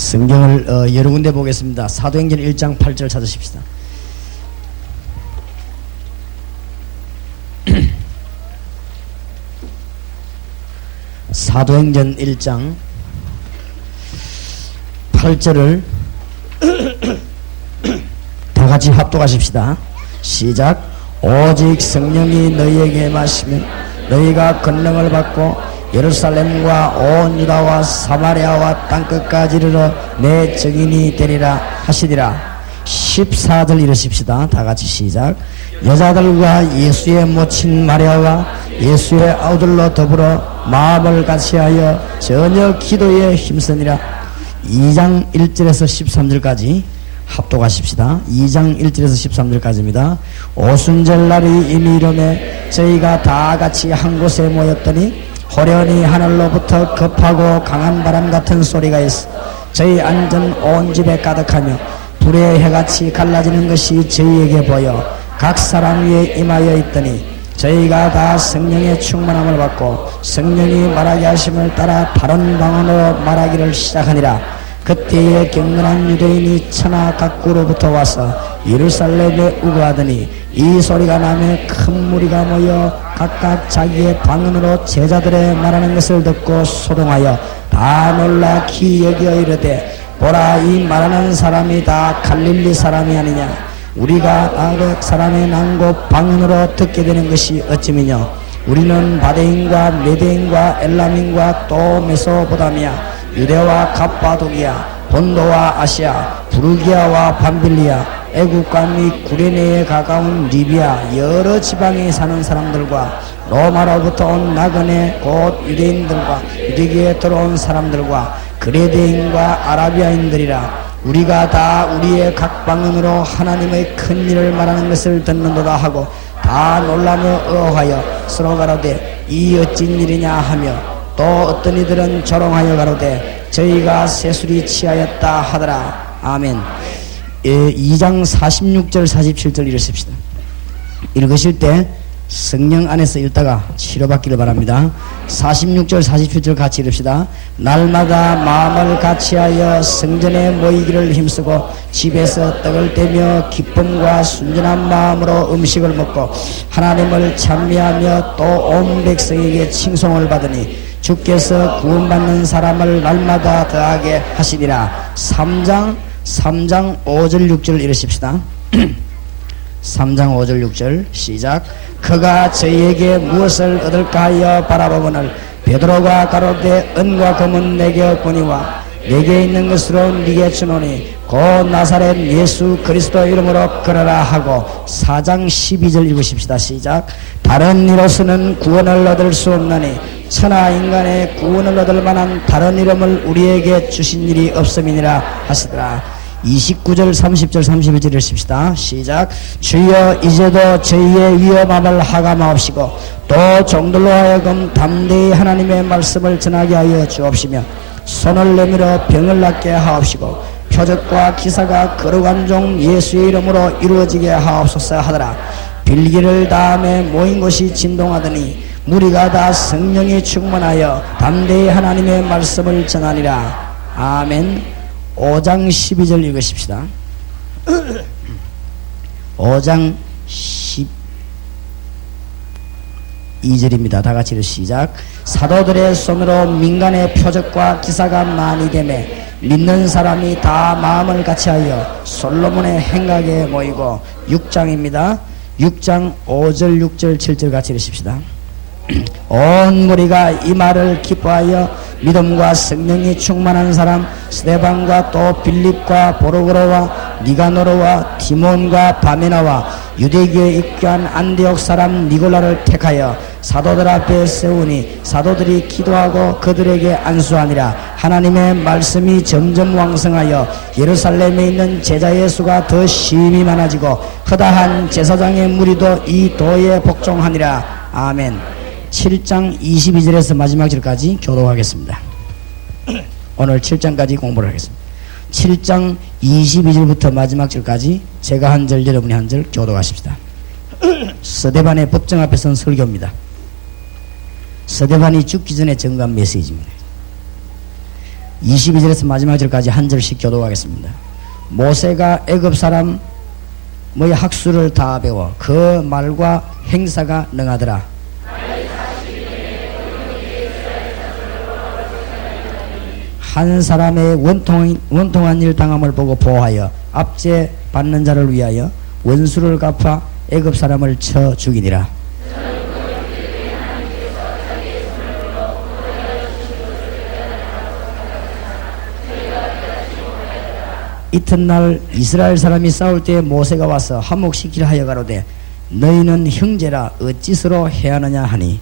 성경을 여러 군데 보겠습니다. 사도행전 1장 8절 찾으십시다. 사도행전 1장 8절을 다 같이 합독하십시다. 시작. 오직 성령이 너희에게 임하시면 너희가 권능을 받고 예루살렘과 온 유다와 사마리아와 땅끝까지 이르러 내 증인이 되리라 하시니라. 14절 이르십시다. 다 같이 시작. 여자들과 예수의 모친 마리아와 예수의 아들로 더불어 마음을 같이하여 전혀 기도에 힘쓰니라. 2장 1절에서 13절까지 합독하십시다. 2장 1절에서 13절까지입니다. 오순절 날이 이미 이르매 저희가 다 같이 한 곳에 모였더니 호련히 하늘로부터 급하고 강한 바람 같은 소리가 있어 저희 앉은 온 집에 가득하며 불의 해같이 갈라지는 것이 저희에게 보여 각 사람 위에 임하여 있더니 저희가 다 성령의 충만함을 받고 성령이 말하게 하심을 따라 다른 방언으로 말하기를 시작하니라. 그때에 경건한 유대인이 천하 각국으로부터 와서 예루살렘에 우거하더니 이 소리가 나며 큰 무리가 모여 각각 자기의 방언으로 제자들의 말하는 것을 듣고 소동하여 다 놀라 기여겨 이르되 보라, 이 말하는 사람이 다 갈릴리 사람이 아니냐. 우리가 아각 사람의 난고 방언으로 듣게 되는 것이 어찌미뇨. 우리는 바데인과 메데인과 엘람인과 또 메소보다미아 유대와 갑바도기아 본도와 아시아 부르기아와 밤빌리아 애국과 및 구레네에 가까운 리비아 여러 지방에 사는 사람들과 로마로부터 온 나그네 곧 유대인들과 유대교에 들어온 사람들과 그레데인과 아라비아인들이라. 우리가 다 우리의 각 방언으로 하나님의 큰 일을 말하는 것을 듣는도다 하고 다 놀라며 의호하여 서로 가로되 이 어찐 일이냐 하며 또 어떤 이들은 조롱하여 가로되 저희가 세술이 취하였다 하더라. 아멘. 2장 46절 47절 읽으십시다. 읽으실 때 성령 안에서 읽다가 치료받기를 바랍니다. 46절 47절 같이 읽읍시다. 날마다 마음을 같이하여 성전에 모이기를 힘쓰고 집에서 떡을 떼며 기쁨과 순전한 마음으로 음식을 먹고 하나님을 찬미하며 또 온 백성에게 칭송을 받으니 주께서 구원받는 사람을 날마다 더하게 하시니라. 3장 5절 6절 읽으십시다. 3장 5절 6절 시작. 그가 저희에게 무엇을 얻을까 하여 바라보거늘 베드로가 가로되 은과 금은 내게 없거니와 내게 있는 것으로 네게 주노니 곧 나사렛 예수 그리스도 이름으로 걸어라 하고 4장 12절 읽으십시다. 시작. 다른 이로서는 구원을 얻을 수 없나니 천하 인간의 구원을 얻을 만한 다른 이름을 우리에게 주신 일이 없음이니라 하시더라. 29절 30절 31절 읽으십시다. 시작. 주여 이제도 저희의 위험함을 하감하옵시고 또 종들로 하여금 담대히 하나님의 말씀을 전하게 하여 주옵시며 손을 내밀어 병을 낫게 하옵시고 표적과 기사가 거룩한 종 예수의 이름으로 이루어지게 하옵소서 하더라. 빌기를 다음에 모인 곳이 진동하더니 무리가 다 성령이 충만하여 담대히 하나님의 말씀을 전하니라. 아멘. 5장 12절 읽으십시다. 5장 12절입니다. 다 같이 시작. 사도들의 손으로 민간의 표적과 기사가 많이 되매 믿는 사람이 다 마음을 같이하여 솔로몬의 행각에 모이고 6장입니다. 6장 5절 6절 7절 같이 읽으십시다. 온 무리가 이 말을 기뻐하여 믿음과 성령이 충만한 사람 스데반과 또 빌립과 보르고로와 니가노르와 디몬과 바메나와 유대교에 입교한 안디옥 사람 니골라를 택하여 사도들 앞에 세우니 사도들이 기도하고 그들에게 안수하니라. 하나님의 말씀이 점점 왕성하여 예루살렘에 있는 제자의 수가 더 심히 많아지고 허다한 제사장의 무리도 이 도에 복종하니라. 아멘. 7장 22절에서 마지막 절까지 교독하겠습니다. 오늘 7장까지 공부를 하겠습니다. 7장 22절부터 마지막 절까지 제가 한 절 여러분이 한 절 교독하십시다. 스데반의 법정 앞에 선 설교입니다. 스데반이 죽기 전에 전한 메시지입니다. 22절에서 마지막 절까지 한 절씩 교독하겠습니다. 모세가 애굽 사람의 학수를 다 배워 그 말과 행사가 능하더라. 한 사람의 원통한 일 당함을 보고 보호하여 압제 받는 자를 위하여 원수를 갚아 애굽 사람을 쳐 죽이니라. 이튿날 이스라엘 사람이 싸울 때에 모세가 와서 화목시키라 하여 가로되 너희는 형제라 어찌 서로 해하느냐 하니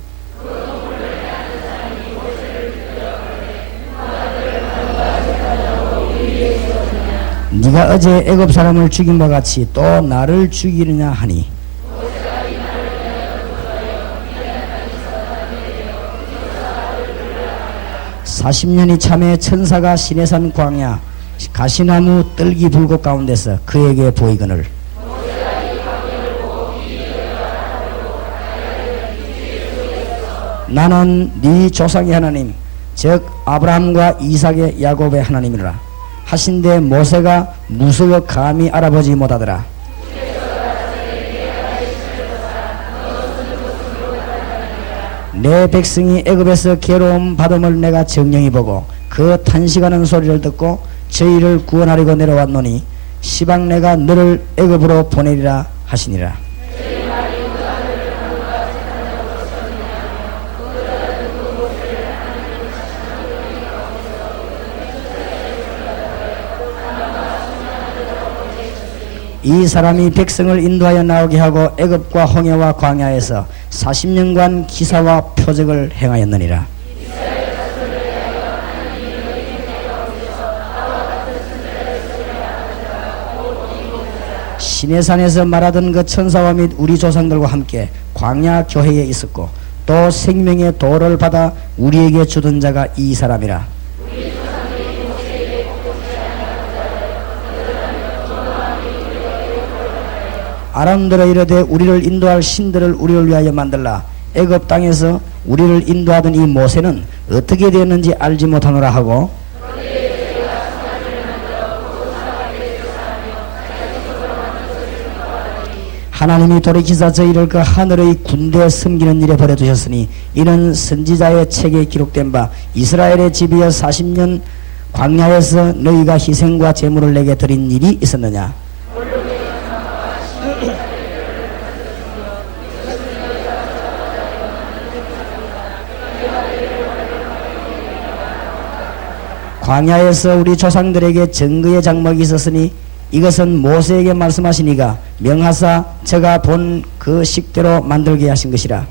네가 어제 애굽 사람을 죽인 바 같이 또 나를 죽이느냐 하니 40년이 참에 천사가 시내산 광야 가시나무 뜰기 불꽃 가운데서 그에게 보이거늘 나는 네 조상의 하나님 즉 아브라함과 이삭의 야곱의 하나님이라 하신데 모세가 무서워 감히 알아보지 못하더라. 내 백성이 애굽에서 괴로움 받음을 내가 정령히 보고 그 탄식하는 소리를 듣고 저희를 구원하려고 내려왔노니 시방 내가 너를 애굽으로 보내리라 하시니라. 이 사람이 백성을 인도하여 나오게 하고 애굽과 홍해와 광야에서 40년간 기사와 표적을 행하였느니라. 시내산에서 말하던 그 천사와 및 우리 조상들과 함께 광야 교회에 있었고 또 생명의 도를 받아 우리에게 주던 자가 이 사람이라. 아람들아 이르되 우리를 인도할 신들을 우리를 위하여 만들라. 애굽 땅에서 우리를 인도하던 이 모세는 어떻게 되었는지 알지 못하노라 하고 하나님이 돌이키사 저희를 그 하늘의 군대에 섬기는 일에 버려두셨으니 이는 선지자의 책에 기록된 바 이스라엘의 집이여 40년 광야에서 너희가 희생과 제물을 내게 드린 일이 있었느냐. 광야에서 우리 조상들에게 증거의 장막이 있었으니 이것은 모세에게 말씀하시니가 명하사 저가 본 그 식대로 만들게 하신 것이라.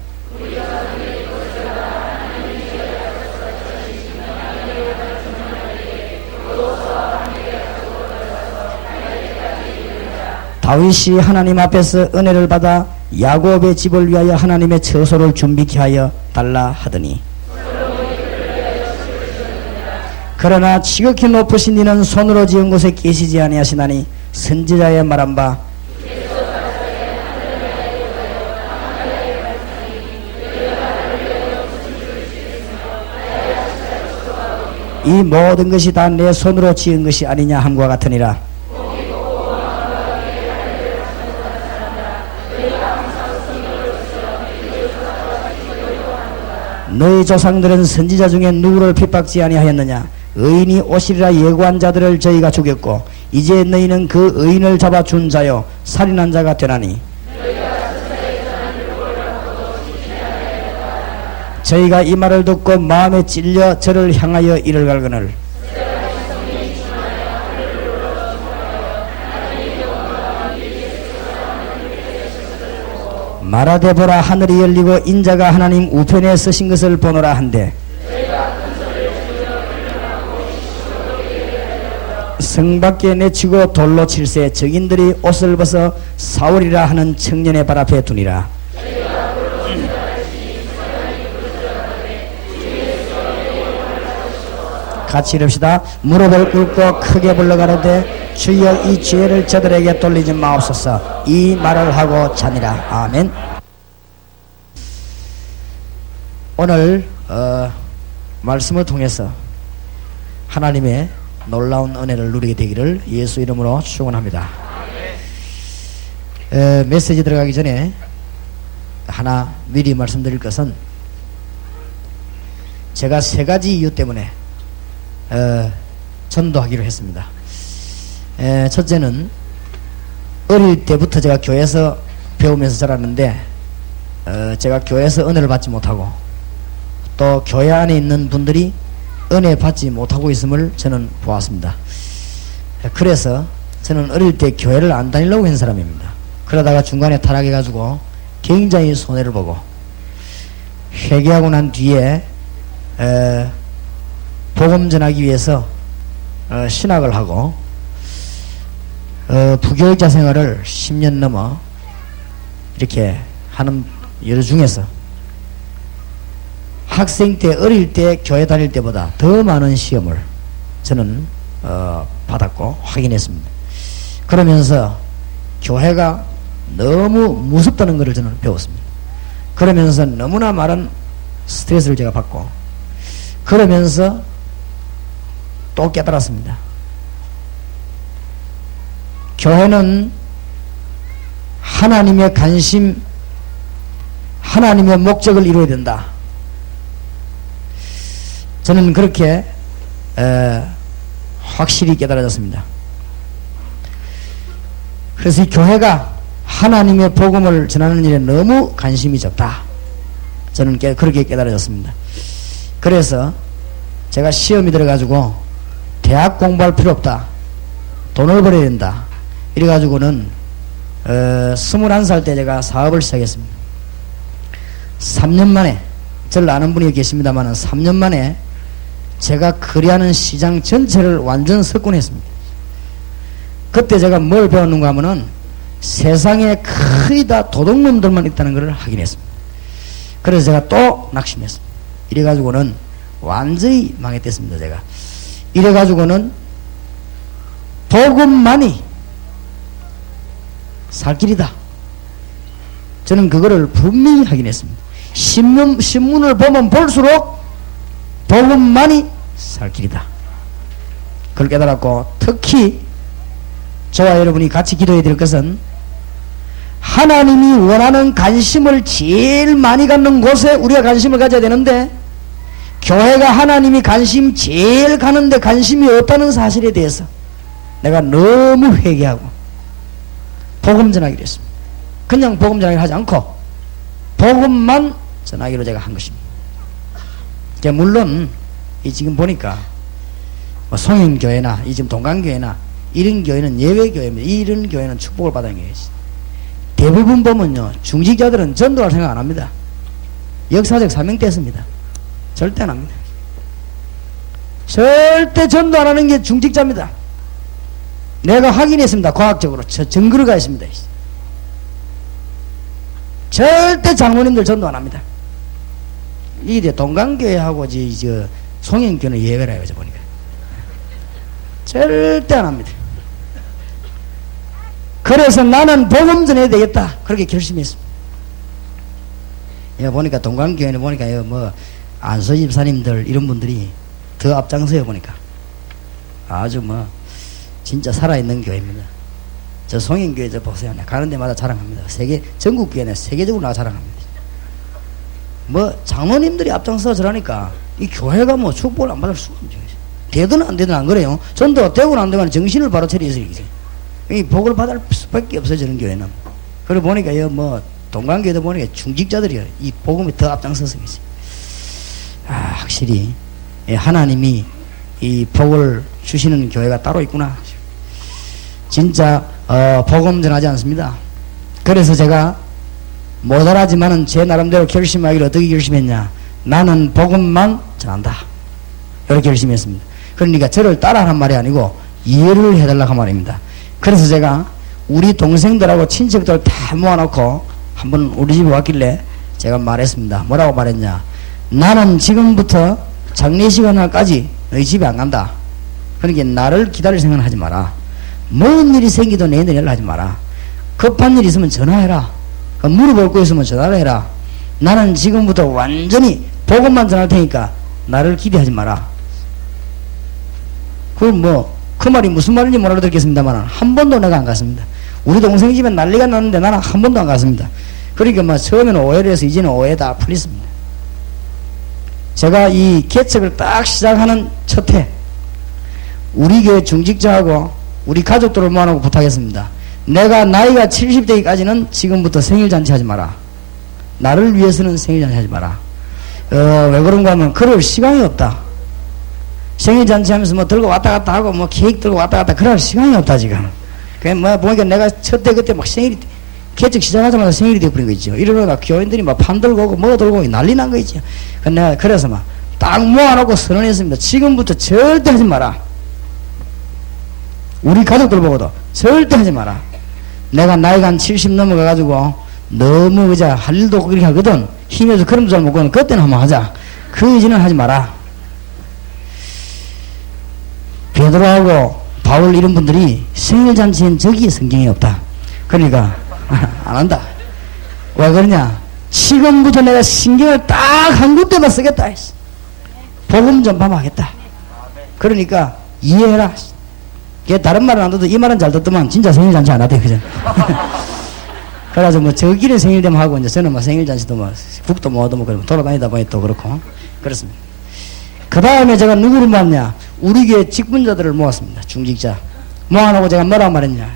다윗이 하나님 앞에서 은혜를 받아 야곱의 집을 위하여 하나님의 처소를 준비케 하여 달라 하더니 그러나 지극히 높으신 이는 손으로 지은 곳에 계시지 아니하시나니 선지자의 말한 바 이 모든 것이 다 내 손으로 지은 것이 아니냐 함과 같으니라. 너희 조상들은 선지자 중에 누구를 핍박지 아니하였느냐. 의인이 오시리라 예고한 자들을 저희가 죽였고 이제 너희는 그 의인을 잡아 준 자요 살인한 자가 되나니 저희가 이 말을 듣고 마음에 찔려 저를 향하여 이를 갈거늘 말하되 보라 하늘이 열리고 인자가 하나님 우편에 서신 것을 보노라 한데 성 밖에 내치고 돌로 칠세 적인들이 옷을 벗어 사울이라 하는 청년의 발 앞에 두니라. 같이 이릅시다. 무릎을 꿇고 크게 불러가로되 주여 이 죄를 저들에게 돌리지 마옵소서. 이 말을 하고 자니라. 아멘. 오늘 말씀을 통해서 하나님의 놀라운 은혜를 누리게 되기를 예수 이름으로 축원합니다. 메시지 들어가기 전에 하나 미리 말씀드릴 것은, 제가 세 가지 이유 때문에 전도하기로 했습니다. 첫째는 어릴 때부터 제가 교회에서 배우면서 자랐는데 제가 교회에서 은혜를 받지 못하고 또 교회 안에 있는 분들이 은혜 받지 못하고 있음을 저는 보았습니다. 그래서 저는 어릴 때 교회를 안 다니려고 한 사람입니다. 그러다가 중간에 타락해가지고 굉장히 손해를 보고 회개하고 난 뒤에 복음 전하기 위해서 신학을 하고 부교육자 생활을 10년 넘어 이렇게 하는 여 중에서 학생 때 어릴 때 교회 다닐 때보다 더 많은 시험을 저는 받았고 확인했습니다. 그러면서 교회가 너무 무섭다는 것을 저는 배웠습니다. 그러면서 너무나 많은 스트레스를 제가 받고 그러면서 또 깨달았습니다. 교회는 하나님의 관심, 하나님의 목적을 이루어야 된다. 저는 그렇게 확실히 깨달아졌습니다. 그래서 이 교회가 하나님의 복음을 전하는 일에 너무 관심이 적다. 저는 그렇게 깨달아졌습니다. 그래서 제가 시험이 들어가지고 대학 공부할 필요 없다. 돈을 벌어야 된다. 이래가지고는 21살 때 제가 사업을 시작했습니다. 3년 만에, 저를 아는 분이 계십니다만 3년 만에 제가 거래하는 시장 전체를 완전 석권했습니다. 그때 제가 뭘 배웠는가 하면은 세상에 거의 다 도둑놈들만 있다는 것을 확인했습니다. 그래서 제가 또 낙심했습니다. 이래가지고는 완전히 망했댔습니다. 제가 이래가지고는 복음만이 살 길이다. 저는 그거를 분명히 확인했습니다. 신문을 보면 볼수록 복음만이 살 길이다. 그걸 깨달았고, 특히 저와 여러분이 같이 기도해야 될 것은 하나님이 원하는 관심을 제일 많이 갖는 곳에 우리가 관심을 가져야 되는데, 교회가 하나님이 관심 제일 가는데 관심이 없다는 사실에 대해서 내가 너무 회개하고 복음 전하기로 했습니다. 그냥 복음 전하기를 하지 않고 복음만 전하기로 제가 한 것입니다. 물론 지금 보니까 송영교회나 지금 동강교회나 이런 교회는 예외교회입니다. 이런 교회는 축복을 받은 교회지. 대부분 보면요, 중직자들은 전도할 생각 안 합니다. 역사적 사명됐습니다. 절대 안 합니다. 절대 전도 안 하는 게 중직자입니다. 내가 확인했습니다. 과학적으로 증거가 있습니다. 절대 장로님들 전도 안 합니다. 이게 동강교회하고 송영교회는 예외라 해요. 보니까 절대 안 합니다. 그래서 나는 복음 전해야 되겠다. 그렇게 결심했습니다. 보니까 동강교회는 보니까 안서 집사님들 이런 분들이 더 앞장서요. 보니까 아주 진짜 살아있는 교회입니다. 저 송영교회 저 보세요. 가는 데마다 자랑합니다. 전국교회는 세계적으로 나 자랑합니다. 장로님들이 앞장서 저라니까 이 교회가 축복을 안 받을 수가 없죠. 되든 안 되든 안 그래요. 전도 되고 안 되고 정신을 바로 차려서 이렇게 이 복을 받을 수밖에 없어요. 저는 교회는. 그리고 보니까 동강교회도 보니까 중직자들이 이 복음이 더 앞장서서 계세요. 확실히 하나님이 이 복을 주시는 교회가 따로 있구나. 진짜 복음 전하지 않습니다. 그래서 제가 모자라지만은 제 나름대로 결심하기를 어떻게 결심했냐. 나는 복음만 전한다. 이렇게 결심했습니다. 그러니까 저를 따라하는 말이 아니고 이해를 해달라고 한 말입니다. 그래서 제가 우리 동생들하고 친척들 다 모아놓고 한번 우리 집에 왔길래 제가 말했습니다. 뭐라고 말했냐. 나는 지금부터 장례식한 날까지 너희 집에 안 간다. 그러니까 나를 기다릴 생각은 하지 마라. 뭔 일이 생기도 내한테 연락하지 마라. 급한 일 있으면 전화해라. 물어볼 거 있으면 전화를 해라. 나는 지금부터 완전히 복음만 전할 테니까 나를 기대하지 마라. 그 말이 무슨 말인지 못 알아듣겠습니다만, 한 번도 내가 안 갔습니다. 우리 동생 집에 난리가 났는데 나는 한 번도 안 갔습니다. 그러니까 처음에는 오해를 해서 이제는 오해 다 풀렸습니다. 제가 이 개척을 딱 시작하는 첫 해, 우리 교회 중직자하고 우리 가족들을 모아놓고 부탁했습니다. 내가 나이가 70대까지는 지금부터 생일잔치 하지 마라. 나를 위해서는 생일잔치 하지 마라. 왜 그런가 하면 그럴 시간이 없다. 생일잔치 하면서 들고 왔다 갔다 하고 케이크 들고 왔다 갔다 그럴 시간이 없다 지금. 그냥 보니까 내가 첫 때 그때 생일이 개척 시작하자마자 생일이 되어버린 거 있죠. 이러다가 교인들이 판 들고 오고 들고 오고 난리 난 거 있죠. 내가 그래서 딱 모아놓고 선언했습니다. 지금부터 절대 하지 마라. 우리 가족들 보고도 절대 하지 마라. 내가 나이가 한 70 넘어가가지고 너무 할 일도 없고 그렇게 하거든. 힘에서 그런 줄 먹고는 그때는 한번 하자. 그 이전은 하지 마라. 베드로하고 바울 이런 분들이 생일잔치엔 적이 성경에 없다. 그러니까 안 한다. 왜 그러냐? 지금부터 내가 신경을 딱 한 군데만 쓰겠다. 복음 전파하겠다. 그러니까 이해해라. 다른 말은 안 듣도 이 말은 잘 듣더만 진짜 생일잔치 안 하대. 그죠? 그래서 저기는 생일 되면 하고 이제 저는 생일잔치도 국도 모아도 그러면 돌아다니다 보니 또 그렇고 그렇습니다. 그 다음에 제가 누구를 모았냐? 우리 교회 직분자들을 모았습니다. 중직자 모아놓고 제가 뭐라 말했냐?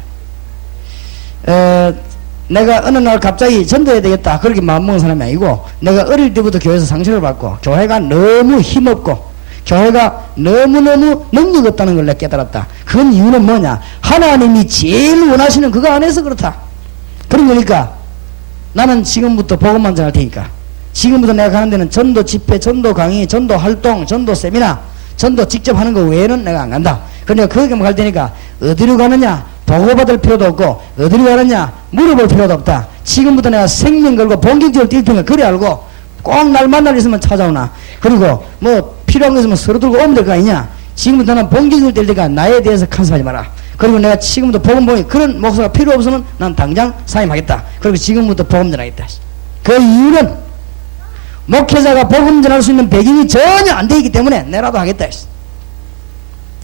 내가 어느 날 갑자기 전도해야 되겠다 그렇게 마음먹은 사람이 아니고, 내가 어릴 때부터 교회에서 상처를 받고 교회가 너무 힘없고 교회가 너무너무 능력 없다는 걸 내가 깨달았다. 그건 이유는 뭐냐? 하나님이 제일 원하시는 그거 안에서 그렇다. 그러니까 나는 지금부터 복음만 전할 테니까, 지금부터 내가 가는 데는 전도 집회, 전도 강의, 전도 활동, 전도 세미나, 전도 직접 하는 거 외에는 내가 안 간다. 그러니까 거기만 갈 테니까 어디로 가느냐 보고받을 필요도 없고, 어디로 가느냐 물어볼 필요도 없다. 지금부터 내가 생명 걸고 본격적으로 뛸 테니까 그래 알고 꼭 날 만날 일 있으면 찾아오나. 그리고 필요한 거 있으면 서로 들고 오면 될 거 아니냐. 지금부터 나는 본격적으로 뛸 테니까 나에 대해서 간섭하지 마라. 그리고 내가 지금부터 복음 보니 그런 목사가 필요 없으면 난 당장 사임하겠다. 그리고 지금부터 복음 전하겠다. 그 이유는 목회자가 복음 전할 수 있는 배경이 전혀 안 돼 있기 때문에 내라도 하겠다.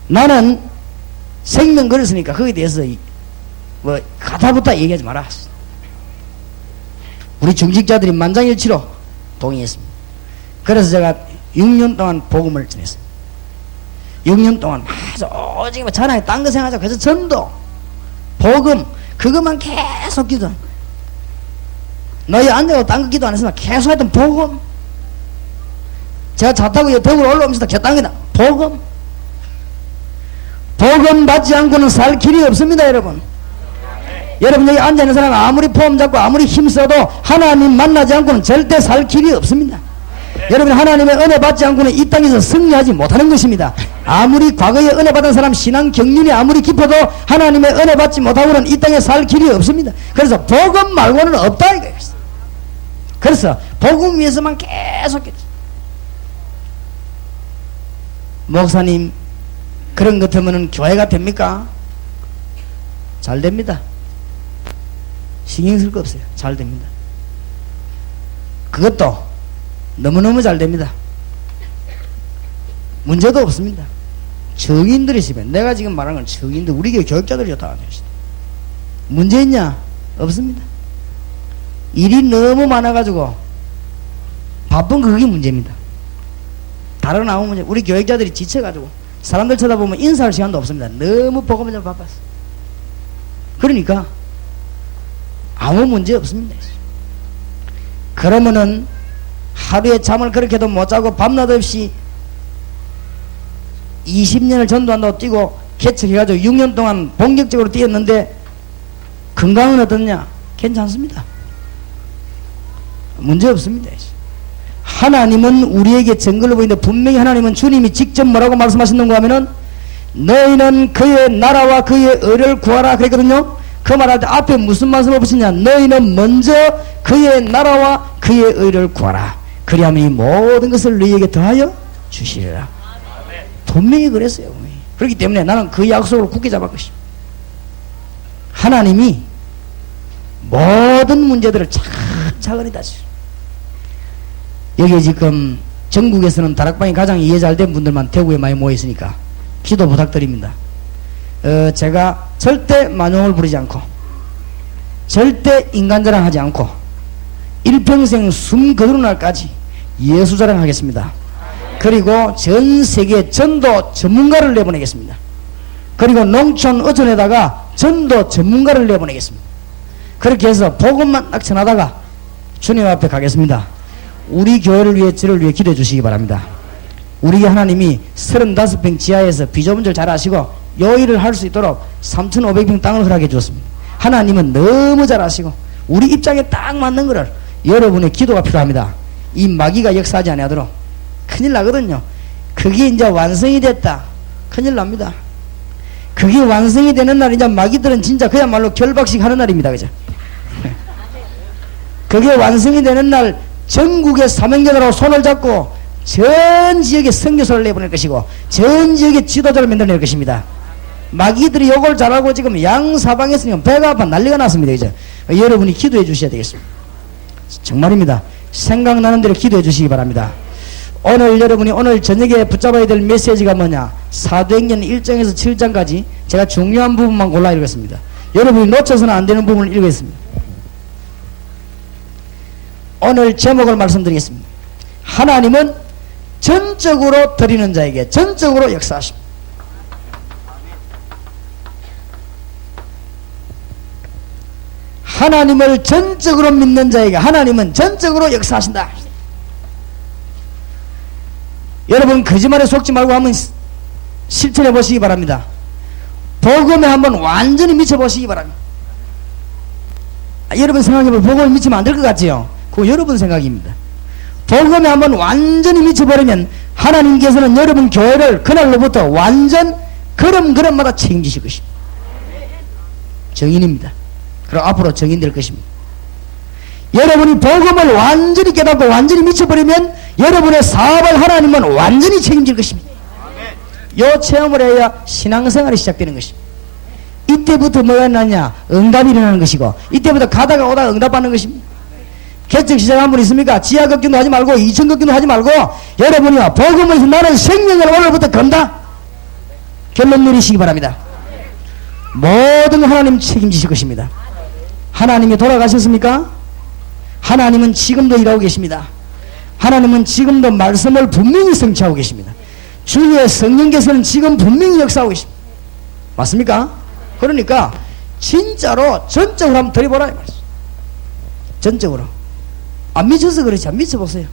나는 생명 걸었으니까 거기에 대해서 가다부터 얘기하지 마라. 우리 중직자들이 만장일치로 동의했습니다. 그래서 제가 6년 동안 복음을 전했습니다. 6년 동안 오직 전하게 딴 거 생각하자. 그래서 전도, 복음 그것만 계속 기도. 너희 앉아서 딴 거 기도 안 했으면 계속 했던 복음. 제가 차 타고 벽으로 올라오면서 곁당기다 복음. 복음 받지 않고는 살 길이 없습니다, 여러분. 여러분 여기 앉아있는 사람 아무리 폼 잡고 아무리 힘써도 하나님 만나지 않고는 절대 살 길이 없습니다. 여러분 하나님의 은혜 받지 않고는 이 땅에서 승리하지 못하는 것입니다. 아무리 과거에 은혜 받은 사람 신앙 경륜이 아무리 깊어도 하나님의 은혜 받지 못하고는 이 땅에 살 길이 없습니다. 그래서 복음 말고는 없다 이거예요. 그래서 복음 위해서만 계속 목사님 그런 것 하면은 교회가 됩니까? 잘 됩니다. 신경 쓸 거 없어요. 잘 됩니다. 그것도 너무너무 잘 됩니다. 문제도 없습니다. 정인들이 있으면, 내가 지금 말하는 건 정인들, 우리 교회 교육자들이 다 하십니다. 문제 있냐? 없습니다. 일이 너무 많아가지고 바쁜 그게 문제입니다. 다른 아무 문제, 우리 교육자들이 지쳐가지고 사람들 쳐다보면 인사할 시간도 없습니다. 너무 복음에 좀 바빴어. 그러니까 아무 문제 없습니다. 그러면은 하루에 잠을 그렇게도 못 자고 밤낮 없이 20년을 전도한다고 뛰고 개척해가지고 6년 동안 본격적으로 뛰었는데 건강은 어떻냐? 괜찮습니다. 문제 없습니다. 하나님은 우리에게 증거를 보이는데 분명히 하나님은 주님이 직접 뭐라고 말씀하셨는가 하면은 너희는 그의 나라와 그의 의를 구하라 그랬거든요. 그 말할 때 앞에 무슨 말씀을 붙이냐? 너희는 먼저 그의 나라와 그의 의를 구하라. 그리하면 이 모든 것을 너희에게 더하여 주시리라. 분명히 그랬어요. 그렇기 때문에 나는 그 약속을 굳게 잡을 것입니다. 하나님이 모든 문제들을 차근차근히 다시. 여기 지금 전국에서는 다락방이 가장 이해 잘 된 분들만 대구에 많이 모여 있으니까 기도 부탁드립니다. 제가 절대 만용을 부리지 않고 절대 인간 자랑하지 않고 일평생 숨 거두는 날까지 예수 자랑하겠습니다. 그리고 전 세계 전도 전문가를 내보내겠습니다. 그리고 농촌 어촌에다가 전도 전문가를 내보내겠습니다. 그렇게 해서 복음만 딱 전하다가 주님 앞에 가겠습니다. 우리 교회를 위해 저를 위해 기도해 주시기 바랍니다. 우리 하나님이 35평 지하에서 비좁은 잘 아시고 요 일을 할 수 있도록 3,500평 땅을 허락해 주었습니다. 하나님은 너무 잘 아시고 우리 입장에 딱 맞는 거를 여러분의 기도가 필요합니다. 이 마귀가 역사하지 않도록 큰일 나거든요. 그게 이제 완성이 됐다. 큰일 납니다. 그게 완성이 되는 날 이제 마귀들은 진짜 그야말로 결박식 하는 날입니다. 그죠? 그게 완성이 되는 날 전국의 사명자들하고 손을 잡고 전 지역에 선교사를 내보낼 것이고 전 지역에 지도자를 만들어낼 것입니다. 마귀들이 요걸 잘하고 지금 양사방에서 지금 배가 아파 난리가 났습니다. 이제 여러분이 기도해 주셔야 되겠습니다. 정말입니다. 생각나는 대로 기도해 주시기 바랍니다. 오늘 여러분이 오늘 저녁에 붙잡아야 될 메시지가 뭐냐? 사도행전 1장에서 7장까지 제가 중요한 부분만 골라 읽었습니다. 여러분이 놓쳐서는 안 되는 부분을 읽었습니다. 오늘 제목을 말씀드리겠습니다. 하나님은 전적으로 드리는 자에게 전적으로 역사하십니다. 하나님을 전적으로 믿는 자에게 하나님은 전적으로 역사하신다. 여러분 거짓말에 속지 말고 한번 실천해 보시기 바랍니다. 복음에 한번 완전히 미쳐보시기 바랍니다. 여러분 생각해보면 복음에 미치면 안 될 것 같지요? 그거 여러분 생각입니다. 복음에 한번 완전히 미쳐버리면 하나님께서는 여러분 교회를 그날로부터 완전 걸음걸음마다 책임지실 것입니다. 정인입니다. 그리고 앞으로 정인될 것입니다. 여러분이 복음을 완전히 깨닫고 완전히 미쳐버리면 여러분의 사업을 하나님은 완전히 책임질 것입니다. 이 체험을 해야 신앙생활이 시작되는 것입니다. 이때부터 뭐가 일어나냐? 응답이 일어나는 것이고 이때부터 가다가 오다가 응답받는 것입니다. 개척 시작한 분 있습니까? 지하극기도 하지 말고 2천극기도 하지 말고 여러분이요 복음을 나는 생명을 오늘부터 건다. 결론 내리시기 바랍니다. 모든 하나님 책임지실 것입니다. 하나님이 돌아가셨습니까? 하나님은 지금도 일하고 계십니다. 하나님은 지금도 말씀을 분명히 성취하고 계십니다. 주의 성령께서는 지금 분명히 역사하고 계십니다. 맞습니까? 그러니까 진짜로 전적으로 한번 드려보라 이 말이죠. 전적으로. 안 미쳐서 그렇지. 안 미쳐보세요.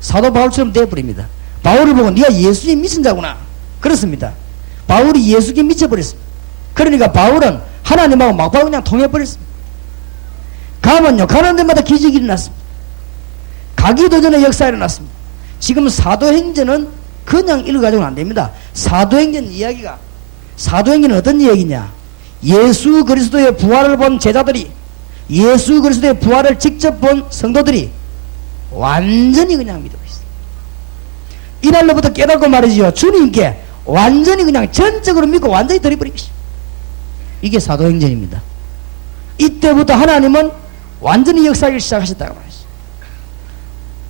사도 바울처럼 되어버립니다. 바울을 보고 네가 예수님 미친 자구나. 그렇습니다. 바울이 예수께 미쳐버렸습니다. 그러니까 바울은 하나님하고 막바로 그냥 통해버렸습니다. 가면요 가는 데마다 기적이 일어났습니다. 가기도 전에 역사가 일어났습니다. 지금 사도행전은 그냥 읽어가지고는 안 됩니다. 사도행전은 어떤 이야기냐? 예수 그리스도의 부활을 본 제자들이 예수 그리스도의 부활을 직접 본 성도들이 완전히 그냥 믿고 있어요. 이날로부터 깨닫고 말이지요. 주님께 완전히 그냥 전적으로 믿고 완전히 들이버린 것이죠. 이게 사도행전입니다. 이때부터 하나님은 완전히 역사하기 시작하셨다고 말했어요.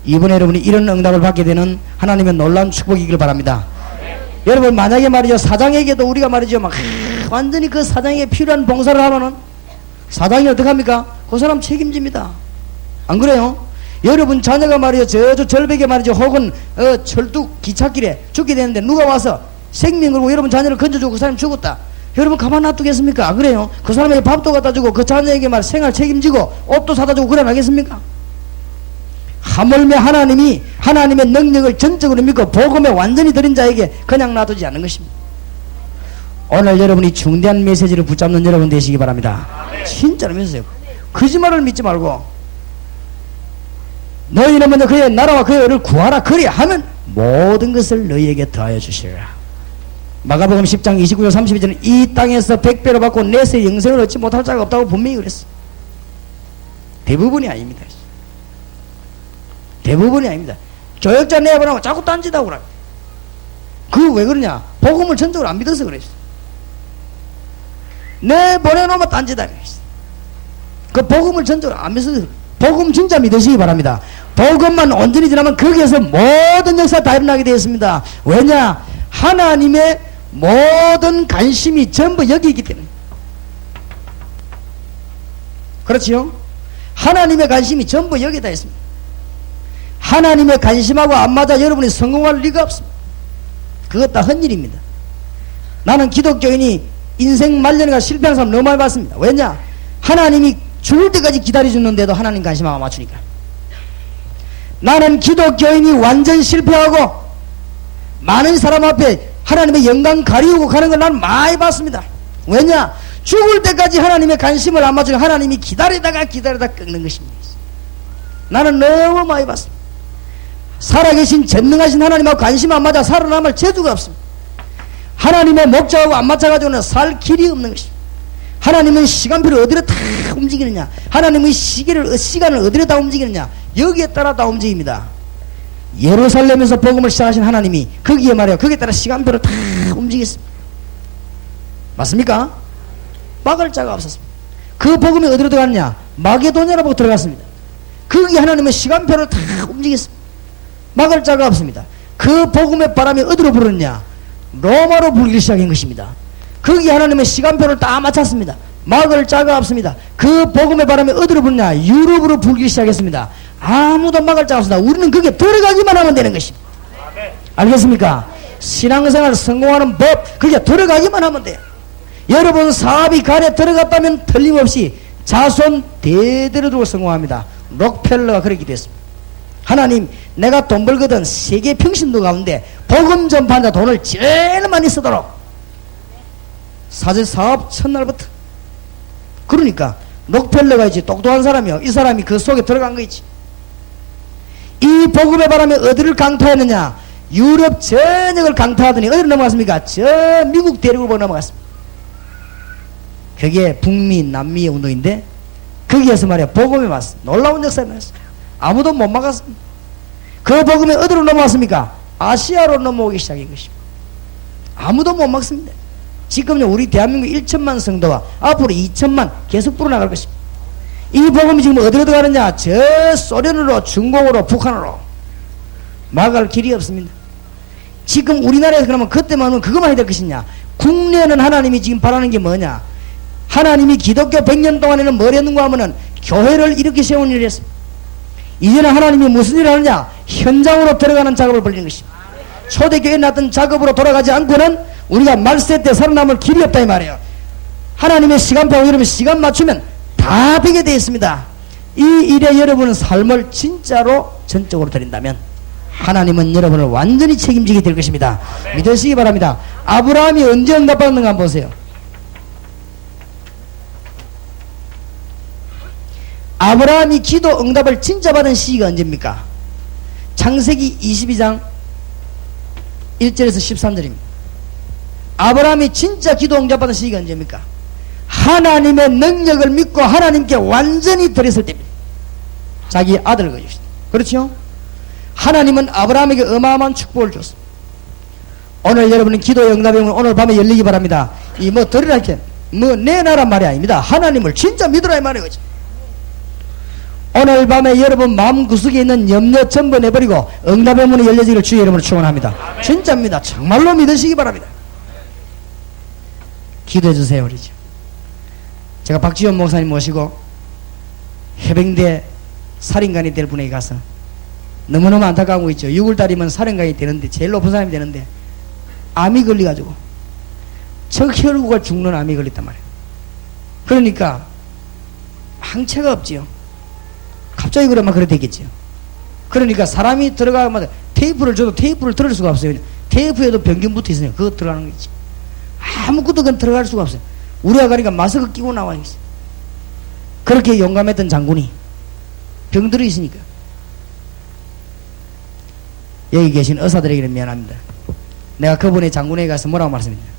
이번에 여러분이 이런 응답을 받게 되는 하나님의 놀라운 축복이길 바랍니다. 여러분 만약에 말이죠 사장에게도 우리가 말이죠 막 완전히 그 사장에게 필요한 봉사를 하면은 사장이 어떡합니까? 그 사람 책임집니다. 안 그래요? 여러분 자녀가 말이죠 저저 절벽에 말이죠 혹은 철뚝 기찻길에 죽게 되는데 누가 와서 생명 걸고 여러분 자녀를 건져주고 그 사람이 죽었다. 여러분 가만 놔두겠습니까? 안 그래요? 그 사람에게 밥도 갖다 주고 그 자녀에게 말 생활 책임지고 옷도 사다 주고 그래 나겠습니까? 하물며 하나님이 하나님의 능력을 전적으로 믿고 복음에 완전히 드린 자에게 그냥 놔두지 않는 것입니다. 오늘 여러분이 중대한 메시지를 붙잡는 여러분 되시기 바랍니다. 진짜로 믿으세요. 거짓말을 믿지 말고 너희는 먼저 그의 나라와 그의 의를 구하라. 그래야 하면 모든 것을 너희에게 더하여 주시리라. 마가복음 10장 29절 32절은 이 땅에서 100배로 받고 내세 영생을 얻지 못할 자가 없다고 분명히 그랬어. 대부분이 아닙니다. 대부분이 아닙니다. 교역자 내보라고 자꾸 딴짓하고 그래. 그거 왜 그러냐? 복음을 전적으로 안 믿어서 그랬어. 내보내놓으면 딴짓하네. 그 복음을 전적으로 안 믿어서 그래. 복음 진짜 믿으시기 바랍니다. 복음만 온전히 지나면 거기에서 모든 역사 다 일어나게 되었습니다. 왜냐? 하나님의 모든 관심이 전부 여기 있기 때문에. 그렇지요? 하나님의 관심이 전부 여기다 있습니다. 하나님의 관심하고 안 맞아 여러분이 성공할 리가 없습니다. 그것 다 헛일입니다. 나는 기독교인이 인생 말년에가 실패하는 사람 너무 많이 봤습니다. 왜냐? 하나님이 죽을 때까지 기다려주는데도 하나님 관심하고 맞추니까. 나는 기독교인이 완전 실패하고 많은 사람 앞에 하나님의 영광 가리우고 가는 걸 나는 많이 봤습니다. 왜냐? 죽을 때까지 하나님의 관심을 안 맞추고 하나님이 기다리다가 끊는 것입니다. 나는 너무 많이 봤습니다. 살아계신 전능하신 하나님하고 관심 안 맞아 살아남을 재주가 없습니다. 하나님의 목적하고 안 맞춰가지고는 살 길이 없는 것입니다. 하나님은 시간표를 어디로 다 움직이느냐, 하나님의 시간을 어디로 다 움직이느냐, 여기에 따라 다 움직입니다. 예루살렘에서 복음을 시작하신 하나님이 거기에 말이에요, 거기에 따라 시간표를 다 움직였습니다. 맞습니까? 막을 자가 없었습니다. 그 복음이 어디로 들어갔냐? 마게도냐로 들어갔습니다. 거기 하나님의 시간표를 다 움직였습니다. 막을 자가 없습니다. 그 복음의 바람이 어디로 불었냐? 로마로 불기 시작한 것입니다. 거기 하나님의 시간표를 다 맞췄습니다. 막을 자가 없습니다. 그 복음의 바람이 어디로 불냐? 유럽으로 불기 시작했습니다. 아무도 막을 자가 없습니다. 우리는 거기에 들어가기만 하면 되는 것입니다. 알겠습니까? 신앙생활 성공하는 법, 거기에 들어가기만 하면 돼요. 여러분 사업이 간에 들어갔다면 틀림없이 자손 대대로 두고 성공합니다. 록펠러가 그렇게 됐습니다. 하나님, 내가 돈 벌거든 세계 평신도 가운데 복음 전파하는 자 돈을 제일 많이 쓰도록. 사실 사업 첫날부터. 그러니까 록펠러가 있지, 똑똑한 사람이요, 이 사람이 그 속에 들어간 거 있지. 이 복음의 바람에 어디를 강타했느냐? 유럽 전역을 강타하더니 어디로 넘어갔습니까? 저 미국 대륙으로 넘어갔습니다. 그게 북미 남미의 운동인데 거기에서 말이야 복음에 왔어. 놀라운 역사에 나왔어. 아무도 못 막았습니다. 그 복음이 어디로 넘어왔습니까? 아시아로 넘어오기 시작한 것입니다. 아무도 못 막습니다. 지금요 우리 대한민국 1천만 성도와 앞으로 2천만 계속 불어나갈 것입니다. 이 복음이 지금 어디로 들어가느냐? 저 소련으로, 중공으로, 북한으로. 막을 길이 없습니다. 지금 우리나라에서 그러면 그때만 하면 그것만 해야 될 것이냐? 국내는 하나님이 지금 바라는 게 뭐냐? 하나님이 기독교 100년 동안에는 뭘 했는가 하면은 교회를 이렇게 세운 일을 했습니다. 이제는 하나님이 무슨 일을 하느냐? 현장으로 들어가는 작업을 벌리는 것입니다. 초대교회에 났던 작업으로 돌아가지 않고는 우리가 말세 때 살아남을 길이 없다 이 말이에요. 하나님의 시간표가 이러면 시간 맞추면 다 되게 되어 있습니다. 이 일에 여러분은 삶을 진짜로 전적으로 드린다면 하나님은 여러분을 완전히 책임지게 될 것입니다. 믿으시기 바랍니다. 아브라함이 언제 응답받는가 한번 보세요. 아브라함이 기도 응답을 진짜 받은 시기가 언제입니까? 창세기 22장 1절에서 13절입니다. 아브라함이 진짜 기도 응답받은 시기가 언제입니까? 하나님의 능력을 믿고 하나님께 완전히 드렸을 때입니다. 자기 아들을 거주시다. 그렇죠? 하나님은 아브라함에게 어마어마한 축복을 줬습니다. 오늘 여러분은 기도의 응답이 오늘 밤에 열리기 바랍니다. 이 뭐 드리라 이렇게 뭐 내놔란 말이 아닙니다. 하나님을 진짜 믿으라 이 말이거든요. 오늘 밤에 여러분 마음 구석에 있는 염려 전부 내버리고 응답의 문이 열려지기를 주의 이름으로 축원합니다. 진짜입니다. 정말로 믿으시기 바랍니다. 기도해 주세요. 우리죠. 제가 박지원 목사님 모시고 해병대 살인관이 될 분에게 가서 너무너무 안타까운 거 있죠. 6월달이면 살인관이 되는데 제일 높은 사람이 되는데 암이 걸려가지고 적혈구가 죽는 암이 걸렸단 말이에요. 그러니까 항체가 없지요. 갑자기 그러면 그래 되겠지요. 그러니까 사람이 들어가면 테이프를 줘도 테이프를 들을 수가 없어요. 테이프에도 변균 붙어 있으니까 그거 들어가는 거지. 아무것도 그건 들어갈 수가 없어요. 우리가 가니까 마스크 끼고 나와 있어요. 그렇게 용감했던 장군이 병들어 있으니까. 여기 계신 의사들에게는 미안합니다. 내가 그분의 장군에게 가서 뭐라고 말씀드렸냐.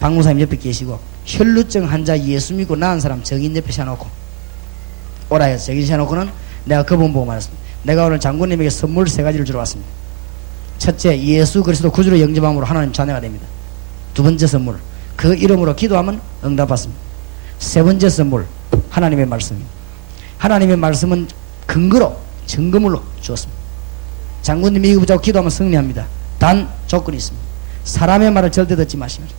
박무사님 옆에 계시고 혈루증 환자 예수 믿고 나은 사람 정인 옆에 세워놓고 오라 해서 정인 세워놓고는 내가 그분 보고 말했습니다. 내가 오늘 장군님에게 선물 3가지를 주러 왔습니다. 첫째, 예수 그리스도 구주로 영접함으로 하나님 자녀가 됩니다. 두 번째 선물, 그 이름으로 기도하면 응답받습니다. 세 번째 선물, 하나님의 말씀입니다. 하나님의 말씀은 근거로 증거물로 주었습니다. 장군님이 이거 붙잡고 기도하면 승리합니다. 단 조건이 있습니다. 사람의 말을 절대 듣지 마십니다.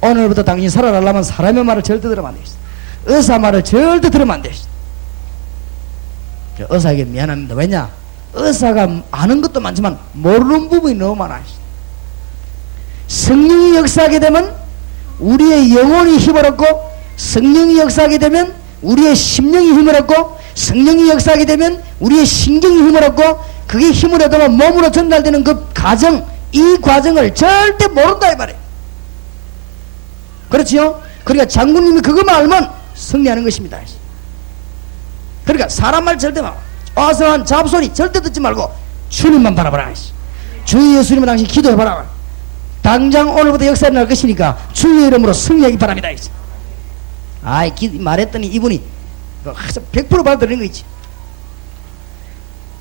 오늘부터 당신이 살아가려면 사람의 말을 절대 들으면 안 되겠어요. 의사 말을 절대 들으면 안 되겠어요. 의사에게 미안합니다. 왜냐? 의사가 아는 것도 많지만 모르는 부분이 너무 많아요. 성령이 역사하게 되면 우리의 영혼이 힘을 얻고, 성령이 역사하게 되면 우리의 심령이 힘을 얻고, 성령이 역사하게 되면 우리의 신경이 힘을 얻고, 그게 힘을 얻으면 몸으로 전달되는 그 과정, 이 과정을 절대 모른다 이 말이에요. 그렇지요? 그러니까 장군님이 그것만 알면 승리하는 것입니다. 그러니까 사람 말 절대 말, 어서한 잡소리 절대 듣지 말고 주님만 바라봐라. 주 예수님은 당신 기도해봐라. 당장 오늘부터 역사에 날 것이니까 주의 이름으로 승리하기 바랍니다. 아이, 말했더니 이분이 100% 받아들이는 거 있지.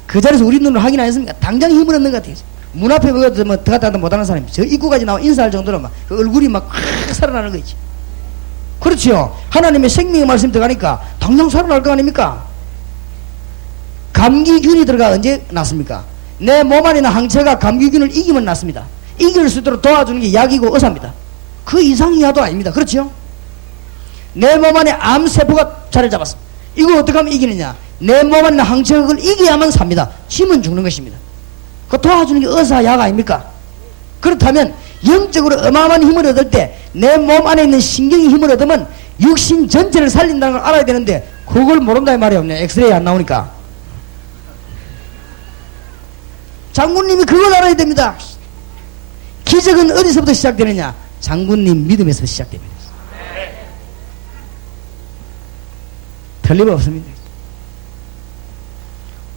그 자리에서 우리 눈으로 확인 안 했습니까? 당장 힘을 얻는 것 같아요. 문 앞에 뭐 들어갔다 못하는 사람이 저 입구까지 나와 인사할 정도로 막 그 얼굴이 막 확 살아나는 거 있지. 그렇지요. 하나님의 생명의 말씀이 들어가니까 당장 살아날 거 아닙니까? 감기균이 들어가 언제 났습니까? 내 몸 안에 있는 항체가 감기균을 이기면 났습니다. 이길 수 있도록 도와주는 게 약이고 의사입니다. 그 이상 이하도 아닙니다. 그렇죠? 내 몸 안에 암세포가 자리를 잡았습니다. 이걸 어떻게 하면 이기느냐? 내 몸 안에 있는 항체가 그걸 이겨야만 삽니다. 지면 죽는 것입니다. 그 도와주는 게 의사, 약 아닙니까? 그렇다면 영적으로 어마어마한 힘을 얻을 때 내 몸 안에 있는 신경이 힘을 얻으면 육신 전체를 살린다는 걸 알아야 되는데 그걸 모른다 이 말이에요. 엑스레이 안 나오니까. 장군님이 그걸 알아야 됩니다. 기적은 어디서부터 시작되느냐? 장군님 믿음에서 시작됩니다. 틀림없습니다.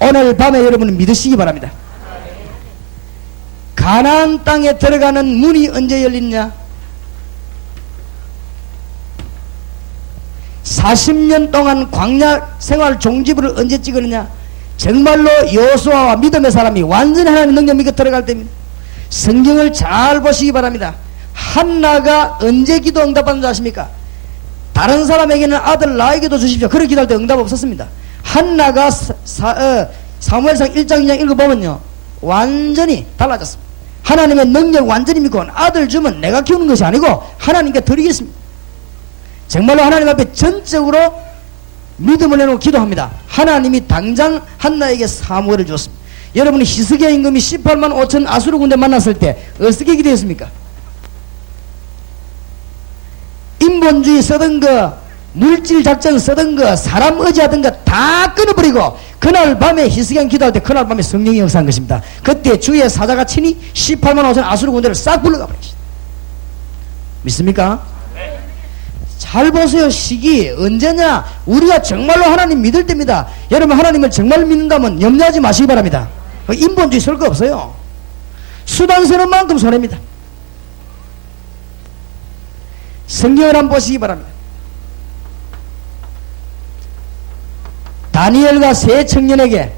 오늘 밤에 여러분은 믿으시기 바랍니다. 가나안 땅에 들어가는 문이 언제 열리냐? 40년 동안 광야 생활 종지부를 언제 찍었느냐? 정말로 여호수아와 믿음의 사람이 완전히 하나님의 능력 믿고 들어갈 때입니다. 성경을 잘 보시기 바랍니다. 한나가 언제 기도 응답받는 줄 아십니까? 다른 사람에게는 아들 나에게도 주십시오. 그렇게 기도할 때 응답 없었습니다. 한나가 사무엘상 1장 2장 읽어보면요 완전히 달라졌습니다. 하나님의 능력 완전히 믿고 아들 주면 내가 키우는 것이 아니고 하나님께 드리겠습니다. 정말로 하나님 앞에 전적으로 믿음을 내놓고 기도합니다. 하나님이 당장 한나에게 사무엘을 주었습니다. 여러분이 히스기야 임금이 18만 5천 아수르 군대 만났을 때 어떻게 기도했습니까? 인본주의 쓰던 거, 물질 작전 쓰던 거, 사람 의지하던 거 다 끊어버리고 그날 밤에 히스기야 기도할 때 그날 밤에 성령이 역사한 것입니다. 그때 주의 사자가 친히 18만 5천 아수르 군대를 싹 불러가 버렸습니다. 믿습니까? 잘 보세요. 시기 언제냐? 우리가 정말로 하나님 믿을 때입니다. 여러분 하나님을 정말 믿는다면 염려하지 마시기 바랍니다. 인본주의 쓸 거 없어요. 수단 쓰는 만큼 손해입니다. 성경을 한번 보시기 바랍니다. 다니엘과 세 청년에게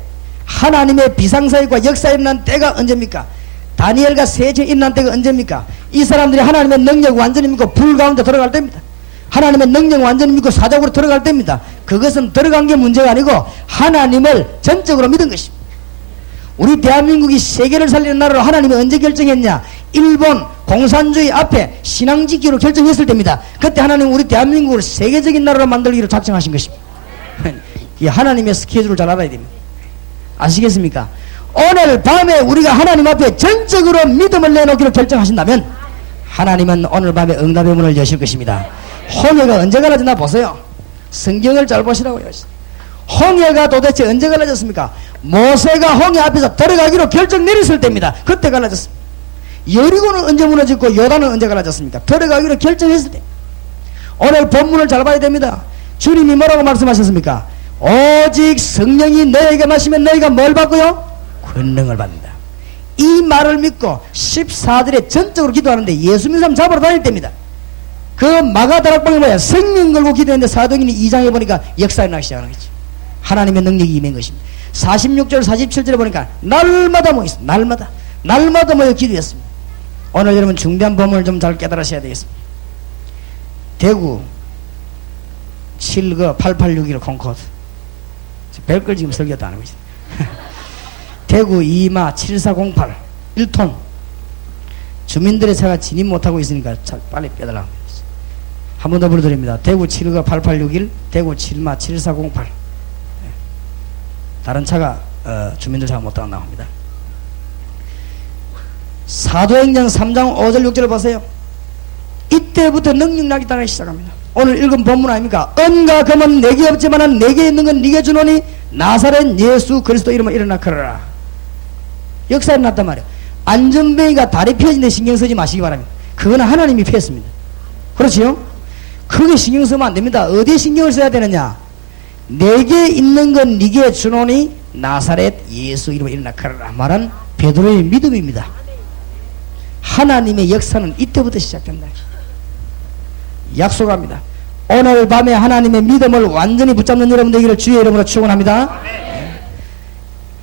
하나님의 비상사역과 역사에 일어난 때가 언제입니까? 다니엘과 세 청년이 일어난 때가 언제입니까? 이 사람들이 하나님의 능력 완전히 믿고 불 가운데 들어갈 때입니다. 하나님의 능력 완전히 믿고 사적으로 들어갈 때입니다. 그것은 들어간 게 문제가 아니고 하나님을 전적으로 믿은 것입니다. 우리 대한민국이 세계를 살리는 나라로 하나님이 언제 결정했냐? 일본 공산주의 앞에 신앙 지키기로 결정했을 때입니다. 그때 하나님은 우리 대한민국을 세계적인 나라로 만들기로 작정하신 것입니다. 이 하나님의 스케줄을 잘 알아야 됩니다. 아시겠습니까? 오늘 밤에 우리가 하나님 앞에 전적으로 믿음을 내놓기로 결정하신다면 하나님은 오늘 밤에 응답의 문을 여실 것입니다. 홍해가 언제 갈라졌나 보세요. 성경을 잘 보시라고요. 홍해가 도대체 언제 갈라졌습니까? 모세가 홍해 앞에서 들어가기로 결정 내렸을 때입니다. 그때 갈라졌습니다. 여리고는 언제 무너졌고 요단은 언제 갈라졌습니까? 들어가기로 결정했을 때. 오늘 본문을 잘 봐야 됩니다. 주님이 뭐라고 말씀하셨습니까? 오직 성령이 너에게 마시면 너희가 뭘 받고요? 권능을 받는다. 이 말을 믿고 14들에 전적으로 기도하는데 예수 믿는 사람 잡으러 다닐 때입니다. 그 마가다락방에 뭐야? 생명 걸고 기도했는데 사도행전 2장에 보니까 역사가 나기 시작하는 거지. 하나님의 능력이 임한 것입니다. 46절 47절에 보니까 날마다 모였어. 날마다 모여 기도했습니다. 오늘 여러분 중대한 범을 좀 잘 깨달으셔야 되겠습니다. 대구 7거 8861 콩코드 별걸 지금 설교도 안 하고 있어요. 대구 2마 7408 1톤 주민들의 차가 진입 못하고 있으니까 차 빨리 빼달라고. 한 번 더 불러드립니다. 대구 7가 8861, 대구 7마 7408. 다른 차가 주민들 차가 못 들어간다고 합니다. 사도행전 3장 5절 6절을 보세요. 이때부터 능력 나타나기 시작합니다. 오늘 읽은 본문 아닙니까? 은과 금은 내게 없지만 내게 있는 건 네게 주노니 나사렛 예수 그리스도 이름으로 일어나 걸어라. 역사에 났단 말이에요. 안전뱅이가 다리 펴진데 신경 쓰지 마시기 바랍니다. 그거는 하나님이 폈습니다. 그렇지요? 그게 신경 쓰면 안 됩니다. 어디에 신경을 써야 되느냐? 내게 있는 건 네게 주노니 나사렛 예수 이름으로 일어나 걸어라 말한 베드로의 믿음입니다. 하나님의 역사는 이때부터 시작된다. 약속합니다. 오늘 밤에 하나님의 믿음을 완전히 붙잡는 여러분 되기를 주의 이름으로 축원합니다.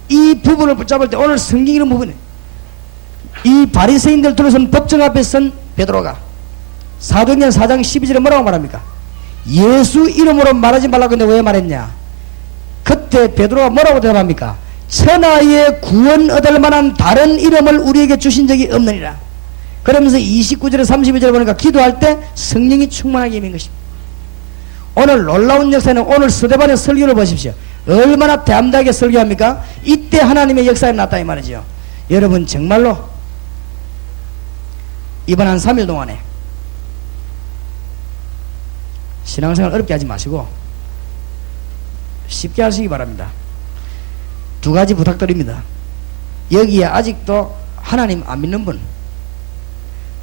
이 부분을 붙잡을 때 오늘 성경 이런 부분에 이 바리새인들 둘러선 법정 앞에 선 베드로가 사도행전 4장 12절에 뭐라고 말합니까? 예수 이름으로 말하지 말라고 했는데 왜 말했냐? 그때 베드로가 뭐라고 대답합니까? 천하에 구원 얻을 만한 다른 이름을 우리에게 주신 적이 없느니라. 그러면서 29절에 32절에 보니까 기도할 때 성령이 충만하게 임한 것입니다. 오늘 놀라운 역사는 오늘 스데반의 설교를 보십시오. 얼마나 담대하게 설교합니까? 이때 하나님의 역사에 나타나 이 말이죠. 여러분 정말로 이번 한 3일 동안에 신앙생활 어렵게 하지 마시고 쉽게 하시기 바랍니다. 두 가지 부탁드립니다. 여기에 아직도 하나님 안 믿는 분,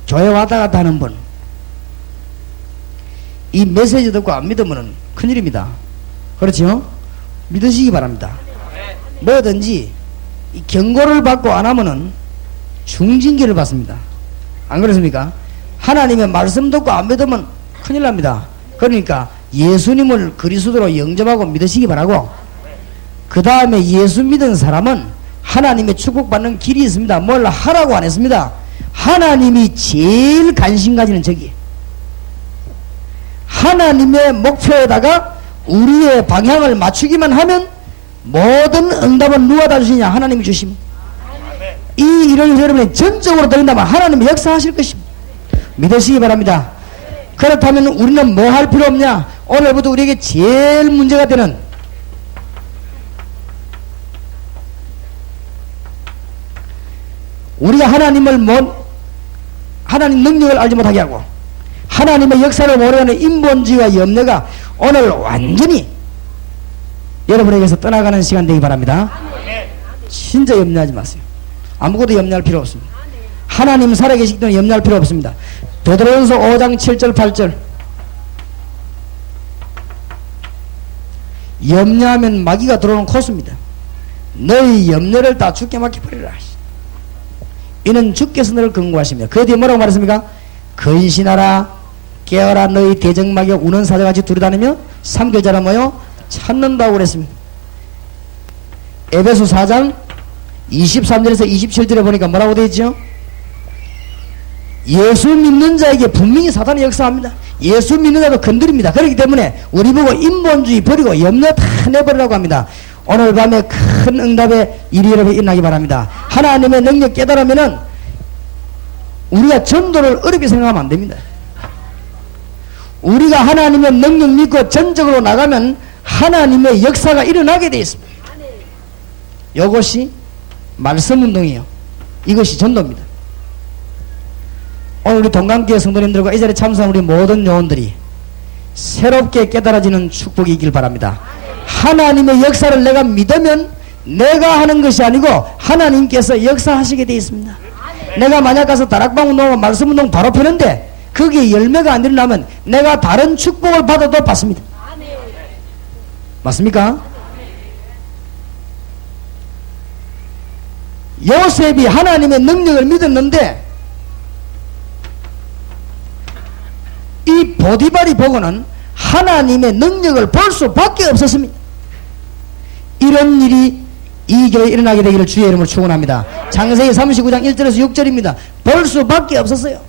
교회 왔다 갔다 하는 분, 이 메시지 듣고 안 믿으면 큰일입니다. 그렇죠? 믿으시기 바랍니다. 뭐든지 이 경고를 받고 안 하면은 중징계를 받습니다. 안 그렇습니까? 하나님의 말씀 듣고 안 믿으면 큰일 납니다. 그러니까 예수님을 그리스도로 영접하고 믿으시기 바라고, 그 다음에 예수 믿은 사람은 하나님의 축복받는 길이 있습니다. 뭘 하라고 안 했습니다. 하나님이 제일 관심 가지는 저기 하나님의 목표에다가 우리의 방향을 맞추기만 하면 모든 응답은 누가 다 주시냐? 하나님이 주십니다. 이 일을 여러분이 전적으로 드린다면 하나님이 역사하실 것입니다. 믿으시기 바랍니다. 그렇다면 우리는 뭐 할 필요 없냐? 오늘부터 우리에게 제일 문제가 되는 우리가 하나님 능력을 알지 못하게 하고 하나님의 역사를 모르는 인본주의와 염려가 오늘 완전히 여러분에게서 떠나가는 시간 되기 바랍니다. 진짜 염려하지 마세요. 아무것도 염려할 필요 없습니다. 하나님 살아계시기 때문에 염려할 필요 없습니다. 베드로전서 5장 7절 8절 염려하면 마귀가 들어오는 코스입니다. 너희 염려를 다 죽게 맡겨버리라. 이는 주께서 너를 근고하십니다. 그 뒤에 뭐라고 말했습니까? 근신하라 깨어라 너희 대적마귀가 우는 사자같이 두루다니며 삼켜자라 뭐요? 찾는다고 그랬습니다. 에베소 4장 23절에서 27절에 보니까 뭐라고 되어 있죠? 예수 믿는 자에게 분명히 사단이 역사합니다. 예수 믿는 자도 건드립니다. 그렇기 때문에 우리 보고 인본주의 버리고 염려 다 내버리라고 합니다. 오늘 밤에 큰 응답의 일이 여러분 일어나기 바랍니다. 하나님의 능력 깨달으면은 우리가 전도를 어렵게 생각하면 안 됩니다. 우리가 하나님의 능력 믿고 전적으로 나가면 하나님의 역사가 일어나게 되어 있습니다. 이것이 말씀 운동이에요. 이것이 전도입니다. 오늘 우리 동강교회 성도님들과 이 자리에 참석한 우리 모든 요원들이 새롭게 깨달아지는 축복이 있길 바랍니다. 하나님의 역사를 내가 믿으면 내가 하는 것이 아니고 하나님께서 역사하시게 되어 있습니다. 내가 만약 가서 다락방 운동하고 말씀 운동 바로 펴는데 거기에 열매가 안 일어나면 내가 다른 축복을 받아도 받습니다. 맞습니까? 요셉이 하나님의 능력을 믿었는데 이 보디발이 보고는 하나님의 능력을 볼 수밖에 없었습니다. 이런 일이 이 교회에 일어나게 되기를 주의 이름으로 축원합니다. 창세기 39장 1절에서 6절입니다. 볼 수밖에 없었어요.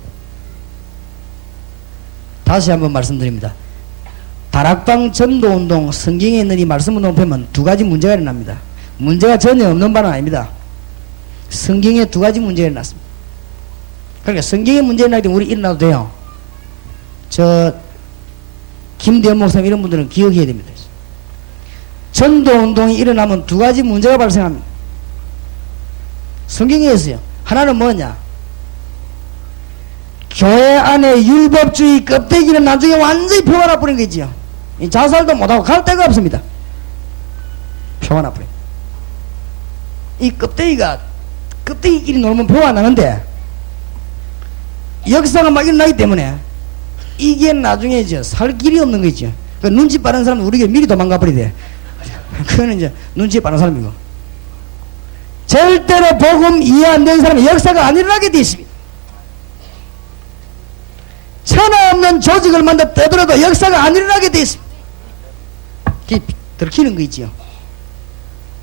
다시 한번 말씀드립니다. 다락방 전도운동 성경에 있는 이 말씀운동 보면 두 가지 문제가 일어납니다. 문제가 전혀 없는 바는 아닙니다. 성경에 두 가지 문제가 일어났습니다. 그러니까 성경의 문제는 나기 때문에 우리 일어나도 돼요. 저 김대현 목사님 이런 분들은 기억해야 됩니다. 전도운동이 일어나면 두 가지 문제가 발생합니다. 성경에 있어요. 하나는 뭐냐? 교회 안에 율법주의 껍데기는 나중에 완전히 표가 나버린 거지요. 자살도 못하고 갈 데가 없습니다. 표가 나버린. 이 껍데기끼리 놀면 표가 나는데 역사가 막 일어나기 때문에 이게 나중에 살 길이 없는 거죠. 그 눈치 빠른 사람은 우리에게 미리 도망가 버리대. 그거는 이제 눈치 빠른 사람이고. 절대로 복음 이해 안 되는 사람은 역사가 안 일어나게 되어 있습니다. 천하 없는 조직을 만들어 떠들어도 역사가 안 일어나게 되어 있습니다. 그게 들키는 거 있지요.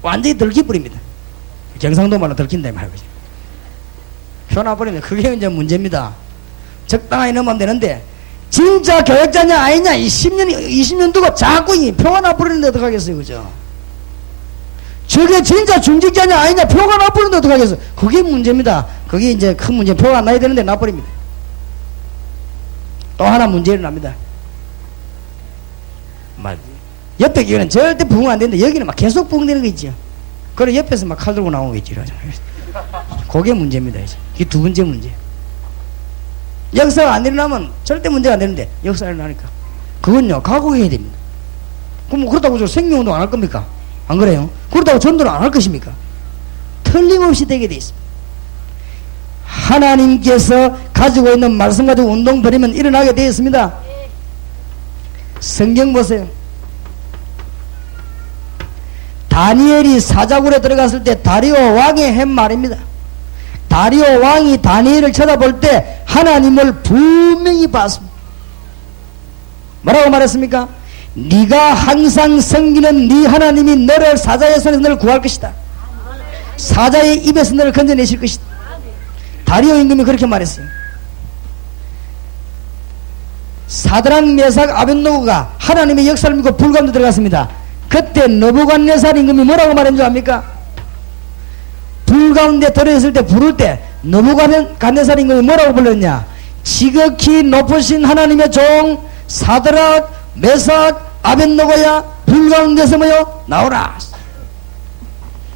완전히 들키버립니다. 경상도 말로 들킨다 이 말이죠. 펴나버리면 그게 이제 문제입니다. 적당하게 넣으면 되는데 진짜 교역자냐 아니냐 이 10년 20년 두고 자꾸 이 표가 나버리는데 어떡하겠어요. 그죠? 저게 진짜 중직자냐 아니냐 표가 나버리는데 어떡하겠어요. 그게 문제입니다. 그게 이제 큰 문제. 표가 안 나야 되는데 나버립니다. 또 하나 문제가 납니다. 옆에 교회는 절대 부흥 안 되는데 여기는 막 계속 부흥되는 거 있죠. 그래 옆에서 막 칼 들고 나오는 거 있지. 그게 문제입니다. 이제. 이게 두 번째 문제. 역사가 안 일어나면 절대 문제가 안 되는데 역사가 일어나니까 그건요 각오해야 됩니다. 그럼 그렇다고 저 생명운동 안 할 겁니까? 안 그래요? 그렇다고 전도를 안 할 것입니까? 틀림없이 되게 돼 있습니다. 하나님께서 가지고 있는 말씀 가지고 운동 벌이면 일어나게 되어 있습니다. 성경 보세요. 다니엘이 사자굴에 들어갔을 때 다리오 왕이 한 말입니다. 다리오 왕이 다니엘을 쳐다볼 때 하나님을 분명히 봤습니다. 뭐라고 말했습니까? 네가 항상 섬기는 네 하나님이 너를 사자의 손에서 너를 구할 것이다. 사자의 입에서 너를 건져내실 것이다. 다리오 임금이 그렇게 말했어요. 사드락 메삭 아벳노고가 하나님의 역사를 믿고 불 가운데 들어갔습니다. 그때 느부갓네살 임금이 뭐라고 말한 줄 압니까? 불 가운데 들어있을 때 부를 때 느부갓네살 임금이 뭐라고 불렀냐? 지극히 높으신 하나님의 종 사드락 메삭 아벳노고야 불 가운데서 뭐요? 나오라.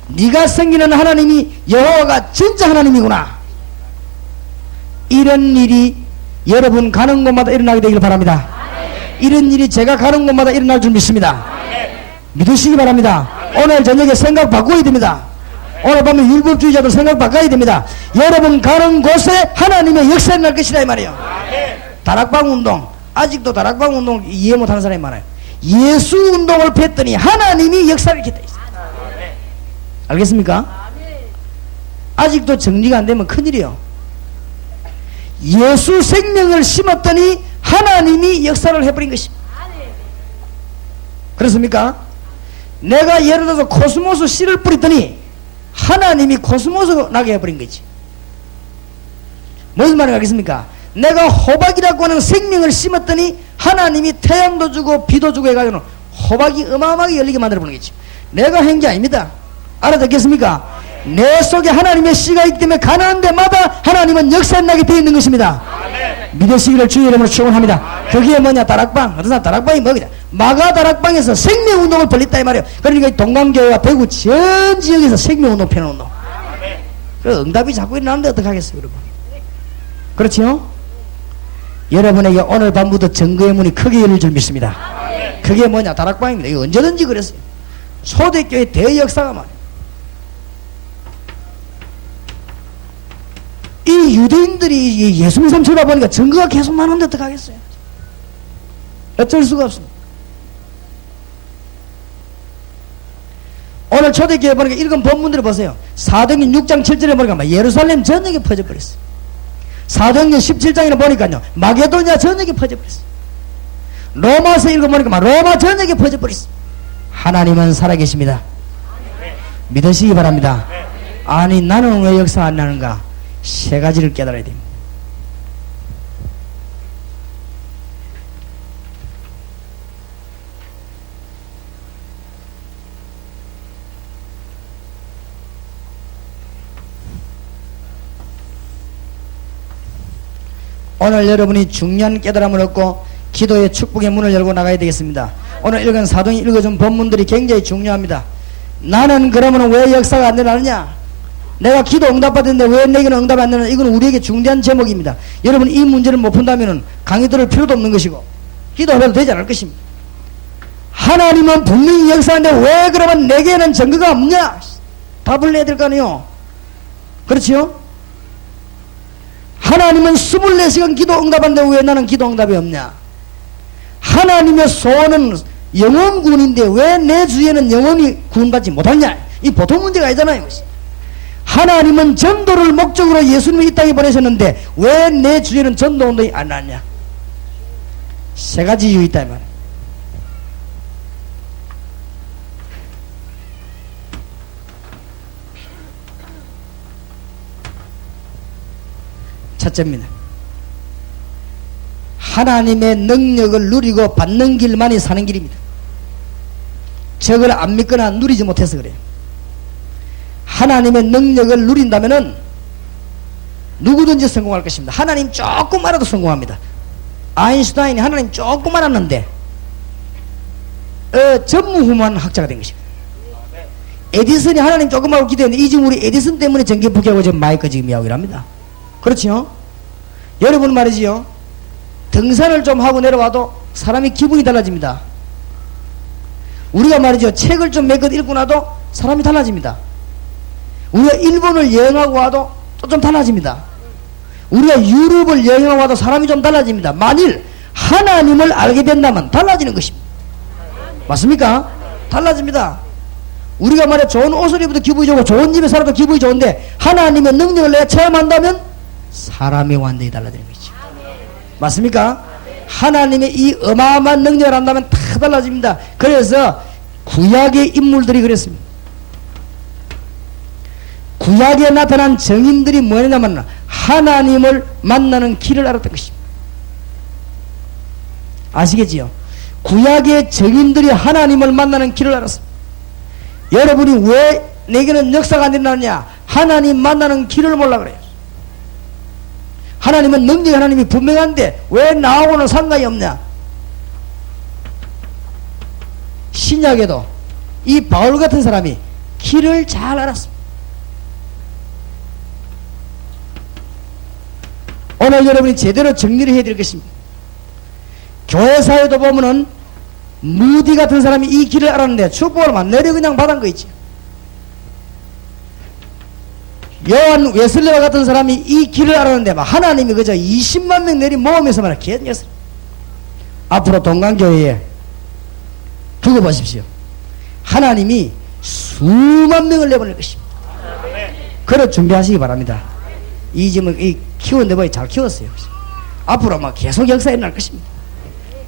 네가 섬기는 하나님이 여호와가 진짜 하나님이구나. 이런 일이 여러분 가는 곳마다 일어나게 되길 바랍니다. 이런 일이 제가 가는 곳마다 일어날 줄 믿습니다. 믿으시기 바랍니다. 오늘 저녁에 생각 바꿔야 됩니다. 오늘 밤에 율법주의자들 생각 바꿔야 됩니다. 여러분 가는 곳에 하나님의 역사가 날 것이다 이 말이에요. 다락방 운동, 아직도 다락방 운동 이해 못하는 사람이 많아요. 예수 운동을 폈더니 하나님이 역사를 이렇게 돼 있어요. 알겠습니까? 아직도 정리가 안 되면 큰일이에요. 예수 생명을 심었더니 하나님이 역사를 해버린 것입니다. 그렇습니까? 내가 예를 들어서 코스모스 씨를 뿌렸더니 하나님이 코스모스 나게 해버린 거지. 무슨 말인가 하겠습니까? 내가 호박이라고 하는 생명을 심었더니 하나님이 태양도 주고 비도 주고 해가지고 호박이 어마어마하게 열리게 만들어버린 거지. 내가 한 게 아닙니다. 알아듣겠습니까? 내 속에 하나님의 씨가 있기 때문에 가나안 데마다 하나님은 역사를 나게 되어 있는 것입니다. 믿으시기를 주의 이름으로 축원합니다. 그게 뭐냐? 다락방. 어떤 사람 다락방이 뭐냐? 마가 다락방에서 생명운동을 벌였다 이 말이에요. 그러니까 동강교회와 대구 전 지역에서 생명운동 펴는 운동. 그 응답이 자꾸 일어나는데 어떡하겠어요 여러분? 그렇지요? 여러분에게 오늘 밤부터 증거의 문이 크게 열릴 줄 믿습니다. 그게 뭐냐? 다락방입니다. 이거 언제든지 그랬어요. 초대교회 대역사가 말이에요. 이 유대인들이 예수님 삶 쳐다보니까 증거가 계속 나오는데 어떡하겠어요? 어쩔 수가 없습니다. 오늘 초대교회 보니까 읽은 본문들을 보세요. 사도행전 6장 7절에 보니까 예루살렘 전역에 퍼져버렸어요. 사도행전 17장에 보니까요 마게도냐 전역에 퍼져버렸어요. 로마서 읽어보니까 로마 전역에 퍼져버렸어요. 하나님은 살아계십니다. 믿으시기 바랍니다. 아니 나는 왜 역사 안 나는가? 세 가지를 깨달아야 됩니다. 오늘 여러분이 중요한 깨달음을 얻고 기도의 축복의 문을 열고 나가야 되겠습니다. 오늘 읽은 사도행전 읽어준 본문들이 굉장히 중요합니다. 나는 그러면 왜 역사가 안 일어나느냐? 내가 기도 응답받았는데 왜 내게는 응답이 안 되느냐? 이건 우리에게 중대한 제목입니다. 여러분 이 문제를 못 푼다면 강의 들을 필요도 없는 것이고 기도해도 되지 않을 것입니다. 하나님은 분명히 역사하는데 왜 그러면 내게는 증거가 없냐? 답을 내야 될 거 아니에요. 그렇지요? 하나님은 24시간 기도 응답하는데 왜 나는 기도 응답이 없냐? 하나님의 소원은 영원 구원인데 왜 내 주위에는 영원히 구원받지 못하냐? 이 보통 문제가 아니잖아요. 하나님은 전도를 목적으로 예수님을 이 땅에 보내셨는데 왜 내 주위에는 전도 운동이 안 났냐? 세 가지 이유 있다 이 말이에요. 첫째입니다. 하나님의 능력을 누리고 받는 길만이 사는 길입니다. 저걸 안 믿거나 누리지 못해서 그래요. 하나님의 능력을 누린다면은 누구든지 성공할 것입니다. 하나님 조금 알아도 성공합니다. 아인슈타인이 하나님 조금 알았는데 전무후무한 학자가 된 것입니다. 에디슨이 하나님 조금 하고 기도했는데 이 지금 우리 에디슨 때문에 전기 포기하고 지금 마이크 지금 이야기를 합니다. 그렇죠? 여러분 말이지요. 등산을 좀 하고 내려와도 사람이 기분이 달라집니다. 우리가 말이죠. 책을 좀 몇 권 읽고 나도 사람이 달라집니다. 우리가 일본을 여행하고 와도 좀 달라집니다. 우리가 유럽을 여행하고 와도 사람이 좀 달라집니다. 만일 하나님을 알게 된다면 달라지는 것입니다. 맞습니까? 달라집니다. 우리가 말이야 좋은 옷을 입어도 기분이 좋고 좋은 집에 살아도 기분이 좋은데 하나님의 능력을 내가 체험한다면 사람이 완전히 달라지는 것이죠. 맞습니까? 하나님의 이 어마어마한 능력을 한다면 다 달라집니다. 그래서 구약의 인물들이 그랬습니다. 구약에 나타난 정인들이 뭐냐면 하나님을 만나는 길을 알았던 것입니다. 아시겠지요? 구약의 정인들이 하나님을 만나는 길을 알았습니다. 여러분이 왜 내게는 역사가 안 일어나느냐? 하나님 만나는 길을 몰라 그래요. 하나님은 능력이 하나님이 분명한데 왜 나하고는 상관이 없냐? 신약에도 이 바울 같은 사람이 길을 잘 알았습니다. 오늘 여러분이 제대로 정리를 해야 될 것입니다. 교회사에도 보면은 무디 같은 사람이 이 길을 알았는데 축복을 막 내려 그냥 받은 거 있지. 요한 웨슬레와 같은 사람이 이 길을 알았는데 막 하나님이 그저 20만 명 내리 모으면서 말이야 기억했어. 앞으로 동강교회에 두고 보십시오. 하나님이 수만 명을 내보낼 것입니다. 그래 준비하시기 바랍니다. 이 짐을 이 키웠는데 뭐 잘 키웠어요. 앞으로 막 계속 역사에 일어날 것입니다.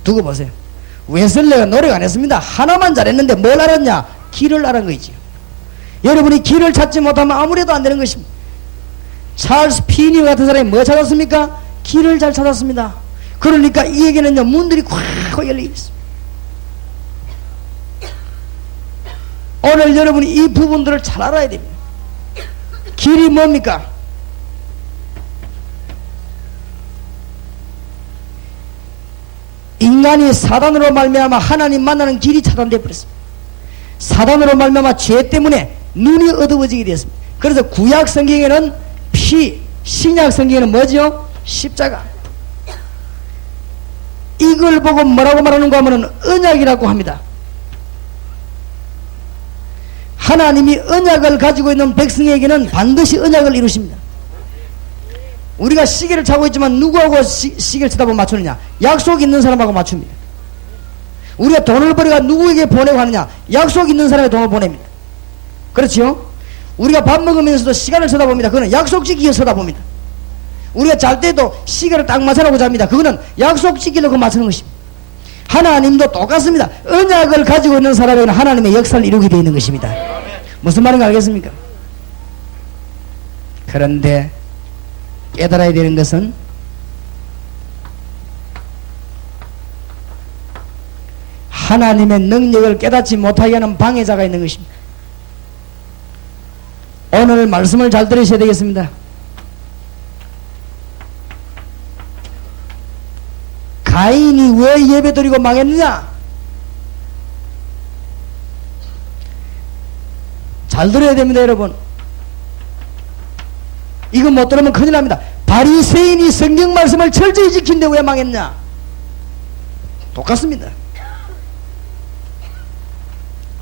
두고 보세요. 웨슬레가 노력 안 했습니다. 하나만 잘했는데 뭘 알았냐? 길을 알은 거이지요. 여러분이 길을 찾지 못하면 아무래도 안 되는 것입니다. 찰스 피니 같은 사람이 뭐 찾았습니까? 길을 잘 찾았습니다. 그러니까 이에게는요 문들이 콱 열려 있습니다. 오늘 여러분이 이 부분들을 잘 알아야 됩니다. 길이 뭡니까? 인간이 사단으로 말미암아 하나님 만나는 길이 차단되어 버렸습니다. 사단으로 말미암아 죄 때문에 눈이 어두워지게 되었습니다. 그래서 구약 성경에는 피, 신약 성경에는 뭐죠? 십자가. 이걸 보고 뭐라고 말하는가 하면은 언약이라고 합니다. 하나님이 언약을 가지고 있는 백성에게는 반드시 언약을 이루십니다. 우리가 시계를 차고 있지만 누구하고 시계를 쳐다보면 맞추느냐? 약속 있는 사람하고 맞춥니다. 우리가 돈을 벌어가 누구에게 보내고 하느냐? 약속 있는 사람에게 돈을 보냅니다. 그렇죠? 우리가 밥 먹으면서도 시간을 쳐다봅니다. 그거는 약속 지키기 쳐다봅니다. 우리가 잘 때도 시계를 딱 맞춰놓고 잡니다. 그거는 약속 지키려고 맞추는 것입니다. 하나님도 똑같습니다. 언약을 가지고 있는 사람에게는 하나님의 역사를 이루게 되어 있는 것입니다. 무슨 말인가 알겠습니까? 그런데 깨달아야 되는 것은 하나님의 능력을 깨닫지 못하게 하는 방해자가 있는 것입니다. 오늘 말씀을 잘 들으셔야 되겠습니다. 가인이 왜 예배 드리고 망했느냐? 잘 들어야 됩니다, 여러분. 이거 못 들으면 큰일 납니다. 바리새인이 성경 말씀을 철저히 지킨데 왜 망했냐? 똑같습니다.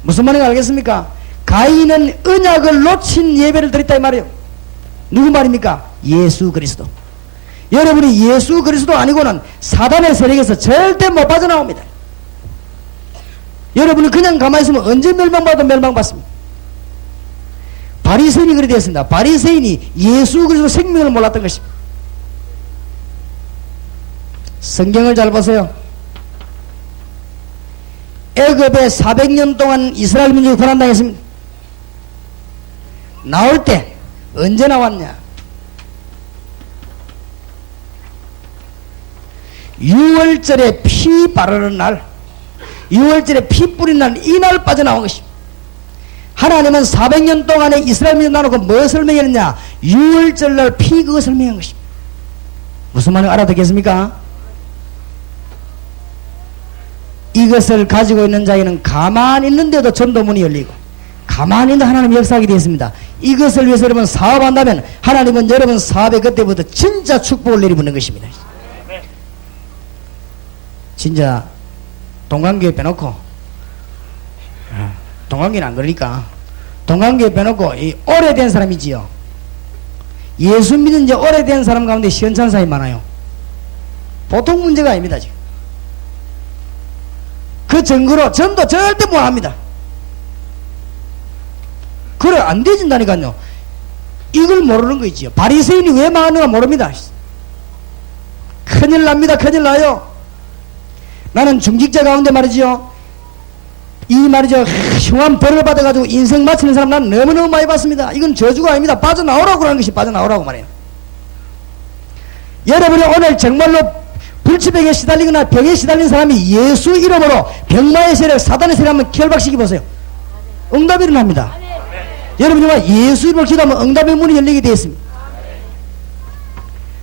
무슨 말인지 알겠습니까? 가인은 언약을 놓친 예배를 드렸다 이 말이에요. 누구 말입니까? 예수 그리스도. 여러분이 예수 그리스도 아니고는 사단의 세력에서 절대 못 빠져나옵니다. 여러분이 그냥 가만히 있으면 언제 멸망받아도 멸망받습니다. 바리새인이 그리 되었습니다. 바리새인이 예수 그리스도 생명을 몰랐던 것입니다. 성경을 잘 보세요. 애굽에 400년 동안 이스라엘 민족이 고난당했습니다. 나올 때 언제 나왔냐? 6월절에 피 바르는 날, 6월절에 피 뿌리는 날, 이날 빠져나온 것입니다. 하나님은 400년 동안에 이스라엘 민족 나누고 뭐 설명했느냐? 6월절 날 피 그거 설명한 것입니다. 무슨 말인지 알아듣겠습니까? 이것을 가지고 있는 자에는 가만히 있는데도 전도문이 열리고 가만히 있는 하나님 역사하게 되었습니다. 이것을 위해서 여러분 사업한다면 하나님은 여러분 사업에 그때부터 진짜 축복을 내리부는 것입니다. 진짜 동강교회 빼놓고, 동강교회는 안 그러니까 동강교회 빼놓고 이 오래된 사람이지요. 예수 믿은 지 오래된 사람 가운데 시원찮은 사람이 많아요. 보통 문제가 아닙니다. 지금 그 증거로 전도 절대 못합니다. 그래 안 되진다니까요. 이걸 모르는 거 있지요. 바리새인이 왜 망하는가 모릅니다. 큰일 납니다. 큰일 나요. 나는 중직자 가운데 말이지요, 이 말이죠, 흉한 벌을 받아가지고 인생 마치는 사람 난 너무너무 많이 봤습니다. 이건 저주가 아닙니다. 빠져나오라고 하는 것이 빠져나오라고 말해요. 여러분이 오늘 정말로 불치병에 시달리거나 병에 시달린 사람이 예수 이름으로 병마의 세력, 사단의 세력 한번 결박시켜 보세요. 응답이 일어납니다. 여러분 정말 예수 이름으로 기도하면 응답의 문이 열리게 되어 있습니다.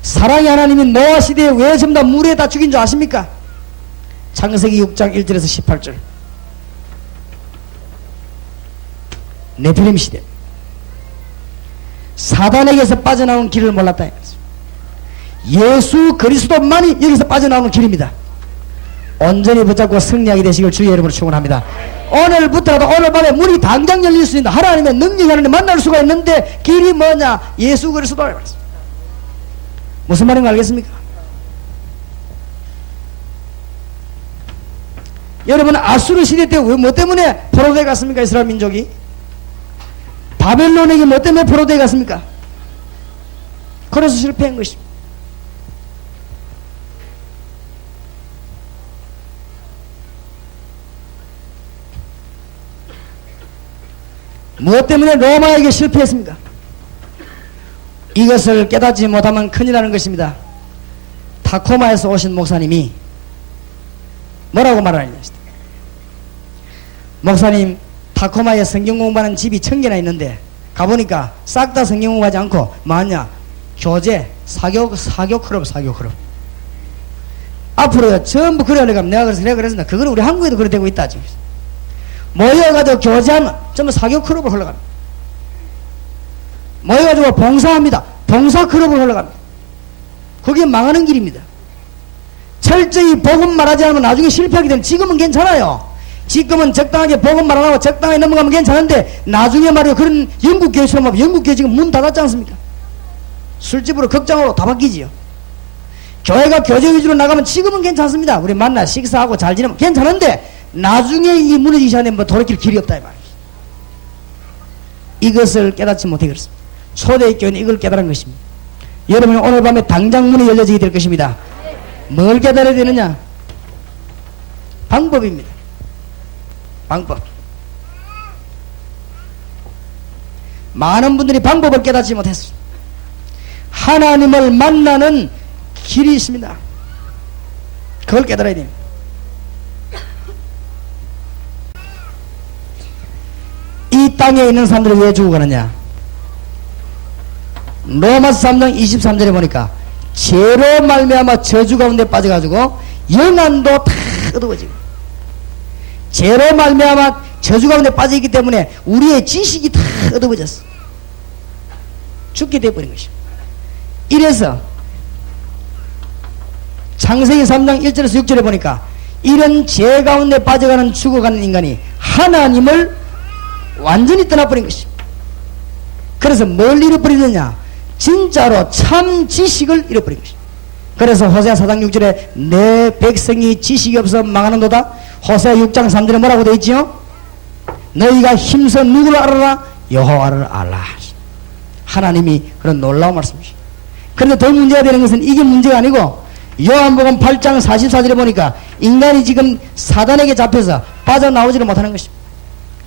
사랑의 하나님이 노아 시대에 왜 전부 다 물에 다 죽인 줄 아십니까? 창세기 6장 1절에서 18절. 네필림 시대. 사단에게서 빠져나온 길을 몰랐다. 예수 그리스도만이 여기서 빠져나오는 길입니다. 온전히 붙잡고 승리하게 되시길 주의 이름으로 축원합니다. 오늘부터라도 오늘 밤에 문이 당장 열릴 수 있는 하나님의 능력이 하나님 만날 수가 있는데 길이 뭐냐? 예수 그리스도. 무슨 말인지 알겠습니까? 여러분 아수르 시대 때 뭐 때문에 포로되어 갔습니까? 이스라엘 민족이 바벨론에게 뭐 때문에 포로되어 갔습니까? 그래서 실패한 것입니다. 무엇 때문에 로마에게 실패했습니까? 이것을 깨닫지 못하면 큰일 나는 것입니다. 타코마에서 오신 목사님이 뭐라고 말하느냐? 목사님, 타코마에 성경 공부하는 집이 1000개나 있는데 가보니까 싹 다 성경 공부하지 않고 뭐하냐? 교재, 사교 클럽. 앞으로 전부 그래 하려면 내가 그랬습니다. 그거는 우리 한국에도 그래 되고 있다. 지금 모여가지고 교제하면 전부 사교 클럽을 흘러갑니다. 모여가지고 봉사합니다. 봉사 클럽을 흘러갑니다. 그게 망하는 길입니다. 철저히 복음 말하지 않으면 나중에 실패하게 되면, 지금은 괜찮아요. 지금은 적당하게 복음 말 안 하고 적당하게 넘어가면 괜찮은데 나중에 말이에요. 그런 영국교회처럼 하면 영국교회 지금 문 닫았지 않습니까? 술집으로 극장으로 다 바뀌지요. 교회가 교제 위주로 나가면 지금은 괜찮습니다. 우리 만나 식사하고 잘 지내면 괜찮은데 나중에 이 무너지기 전에 뭐 돌이킬 길이 없다 이 말이에요. 이것을 깨닫지 못해 그렇습니다. 초대교회는 이걸 깨달은 것입니다. 여러분 오늘 밤에 당장 문이 열려지게 될 것입니다. 뭘 깨달아야 되느냐? 방법입니다. 방법. 많은 분들이 방법을 깨닫지 못했습니다. 하나님을 만나는 길이 있습니다. 그걸 깨달아야 됩니다. 이 땅에 있는 사람들이 왜 죽어가느냐? 로마서 3장 23절에 보니까 죄로 말미암아 저주 가운데 빠져가지고 영안도 다 어두워지고, 죄로 말미암아 저주 가운데 빠져있기 때문에 우리의 지식이 다 어두워졌어. 죽게 되어버린 것입니다. 이래서 창세기 3장 1절에서 6절에 보니까 이런 죄 가운데 빠져가는 죽어가는 인간이 하나님을 완전히 떠나버린 것입니다. 그래서 뭘 잃어버리느냐? 진짜로 참 지식을 잃어버린 것입니다. 그래서 호세아 4장 6절에 내 백성이 지식이 없어 망하는도다. 호세아 6장 3절에 뭐라고 되어 있지요? 너희가 힘써 누구를 알아라? 여호와를 알라. 하나님이 그런 놀라운 말씀이십니다. 그런데 더 문제가 되는 것은 이게 문제가 아니고 요한복음 8장 44절에 보니까 인간이 지금 사단에게 잡혀서 빠져나오지를 못하는 것입니다.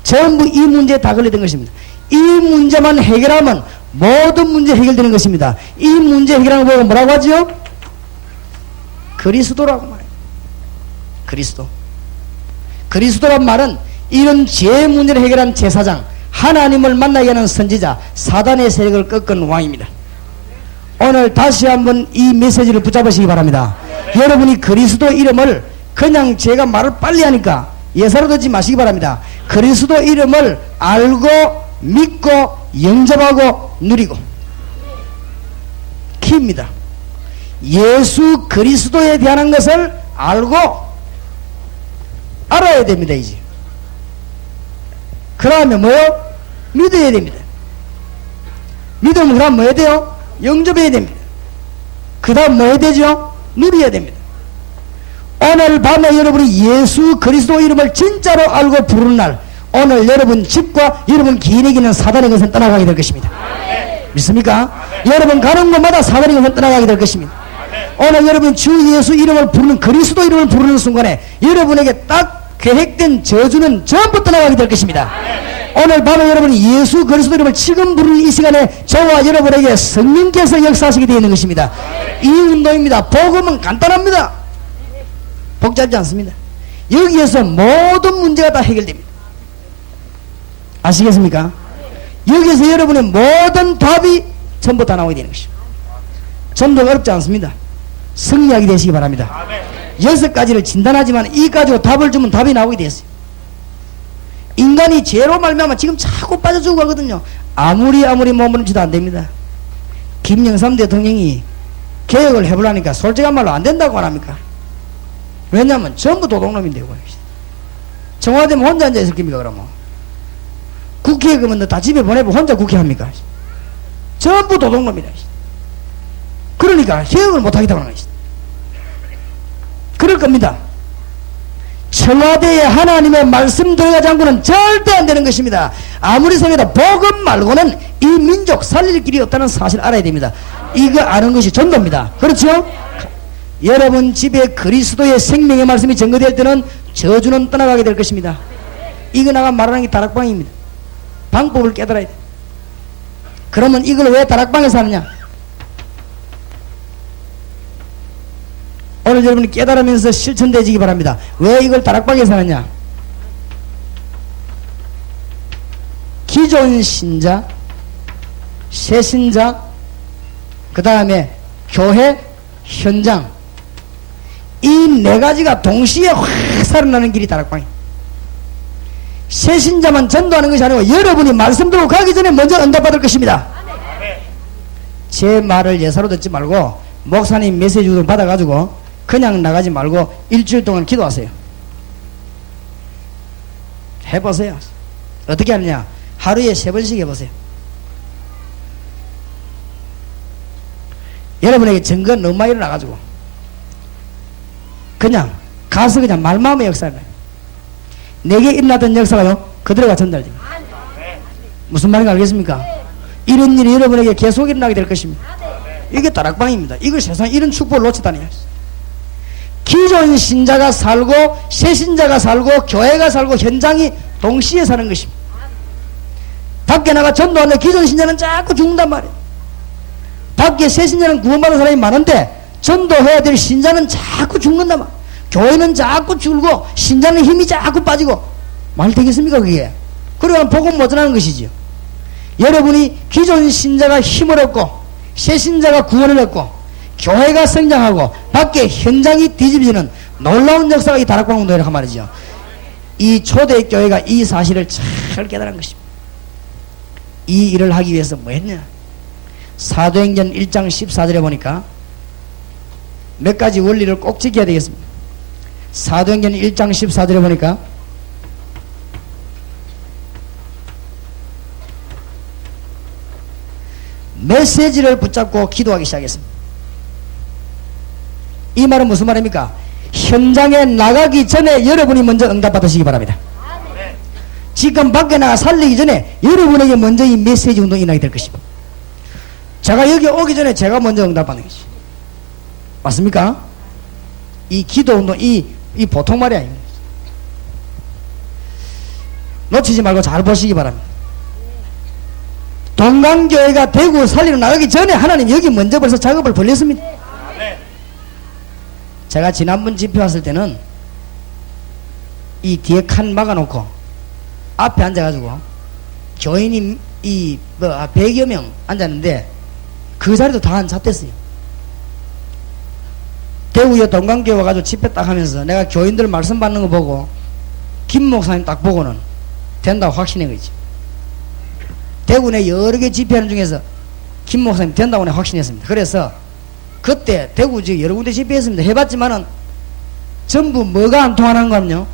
전부 이 문제에 다 걸려든 것입니다. 이 문제만 해결하면 모든 문제 해결되는 것입니다. 이 문제 해결하는 거 뭐라고 하죠? 그리스도라고 말해요. 그리스도. 그리스도란 말은 이런 죄 문제를 해결한 제사장, 하나님을 만나게 하는 선지자, 사단의 세력을 꺾은 왕입니다. 오늘 다시 한번 이 메시지를 붙잡으시기 바랍니다. 여러분이 그리스도 이름을 그냥 제가 말을 빨리 하니까 예사로 듣지 마시기 바랍니다. 그리스도 이름을 알고 믿고 영접하고 누리고 키입니다. 예수 그리스도에 대한 것을 알고 알아야 됩니다. 이제 그러면 뭐요? 믿어야 됩니다. 믿으면 그 다음 뭐 해야 돼요? 영접해야 됩니다. 그 다음 뭐 해야 되죠? 누려야 됩니다. 오늘 밤에 여러분이 예수 그리스도 이름을 진짜로 알고 부르는 날, 오늘 여러분 집과 여러분 기인에게 있는 사단의 것은 떠나가게 될 것입니다. 믿습니까? 여러분 가는 곳마다 사단의 것은 떠나가게 될 것입니다. 오늘 여러분 주 예수 이름을 부르는, 그리스도 이름을 부르는 순간에 여러분에게 딱 계획된 저주는 전부 떠나가게 될 것입니다. 오늘 밤에 여러분이 예수 그리스도 이름을 지금 부르는 이 시간에 저와 여러분에게 성령께서 역사하시게 되어 있는 것입니다. 이 운동입니다. 복음은 간단합니다. 복잡지 않습니다. 여기에서 모든 문제가 다 해결됩니다. 아시겠습니까? 여기에서 여러분의 모든 답이 전부 다 나오게 되는 것입니다. 전부 어렵지 않습니다. 승리하게 되시기 바랍니다. 6가지를 진단하지만 이 가지고 답을 주면 답이 나오게 되었어요. 인간이 죄로 말미암아 지금 자꾸 빠져 죽어가거든요. 아무리 몸부림치도 안 됩니다. 김영삼 대통령이 개혁을 해보려니까 솔직한 말로 안 된다고 안 합니까? 왜냐하면 전부 도둑놈인데요. 청와대면 혼자 앉아있을 겁니까? 그러면 국회에 그러면 다 집에 보내고 혼자 국회합니까? 전부 도둑놈이다. 그러니까 개혁을 못하겠다고 하는 것이다. 그럴 겁니다. 청와대에 하나님의 말씀 들어가지 않고는 절대 안 되는 것입니다. 아무리 생각해도 복음 말고는 이 민족 살릴 길이 없다는 사실 알아야 됩니다. 이거 아는 것이 전도입니다. 그렇죠? 여러분 집에 그리스도의 생명의 말씀이 전거될 때는 저주는 떠나가게 될 것입니다. 이거 나가 말하는 게 다락방입니다. 방법을 깨달아야 돼. 그러면 이걸 왜 다락방에서 하느냐? 오늘 여러분이 깨달으면서 실천되지기 바랍니다. 왜 이걸 다락방에서 하느냐? 기존 신자, 새 신자, 그 다음에 교회, 현장, 이 4가지가 동시에 확 살아나는 길이 다락방이에요. 새 신자만 전도하는 것이 아니고 여러분이 말씀 들고 가기 전에 먼저 응답받을 것입니다. 제 말을 예사로 듣지 말고 목사님 메시지 좀 받아가지고 그냥 나가지 말고 일주일 동안 기도하세요. 해보세요. 어떻게 하느냐? 하루에 3번씩 해보세요. 여러분에게 증거 너무 많이 일어나가지고 그냥 가서 그냥 말마음의 역사를 해요. 내게 일어났던 역사가요 그대로가 전달됩니다. 무슨 말인가 알겠습니까? 이런 일이 여러분에게 계속 일어나게 될 것입니다. 이게 다락방입니다. 이걸 세상에 이런 축복을 놓치다니. 기존 신자가 살고 새 신자가 살고 교회가 살고 현장이 동시에 사는 것입니다. 밖에 나가 전도하는데 기존 신자는 자꾸 죽는단 말이에요. 밖에 새 신자는 구원받은 사람이 많은데 전도해야 될 신자는 자꾸 죽는단 말이에요. 교회는 자꾸 줄고 신자는 힘이 자꾸 빠지고 말 되겠습니까 그게? 그러면 복음 못 전하는 것이지요. 여러분이 기존 신자가 힘을 얻고 새 신자가 구원을 얻고 교회가 성장하고 밖에 현장이 뒤집어지는 놀라운 역사가 이 다락방 운동이라고 말이죠. 이 초대교회가 이 사실을 잘 깨달은 것입니다. 이 일을 하기 위해서 뭐 했냐? 사도행전 1장 14절에 보니까 몇 가지 원리를 꼭 지켜야 되겠습니다. 사도행전 1장 14절에 보니까 메시지를 붙잡고 기도하기 시작했습니다. 이 말은 무슨 말입니까? 현장에 나가기 전에 여러분이 먼저 응답받으시기 바랍니다. 지금 밖에 나가 살리기 전에 여러분에게 먼저 이 메시지 운동이 일어나게 될 것입니다. 제가 여기 오기 전에 제가 먼저 응답받는 것이 맞습니까? 이 기도 운동, 이 보통 말이 아닙니다. 놓치지 말고 잘 보시기 바랍니다. 동강교회가 대구 살리러 나가기 전에 하나님 여기 먼저 벌써 작업을 벌렸습니다. 제가 지난번 집회 왔을 때는 이 뒤에 칸 막아놓고 앞에 앉아가지고 교인이 100여 명 앉았는데 그 자리도 다 앉았댔어요. 대구에 동강교회 와가지고 집회 딱 하면서 내가 교인들 말씀 받는 거 보고 김 목사님 딱 보고는 된다고 확신한 거지. 대구 내 여러 개 집회하는 중에서 김 목사님 된다고 내가 확신했습니다. 그래서 그때 대구 지금 여러 군데 집회했습니다. 해봤지만은 전부 뭐가 안 통하는 거냐면요,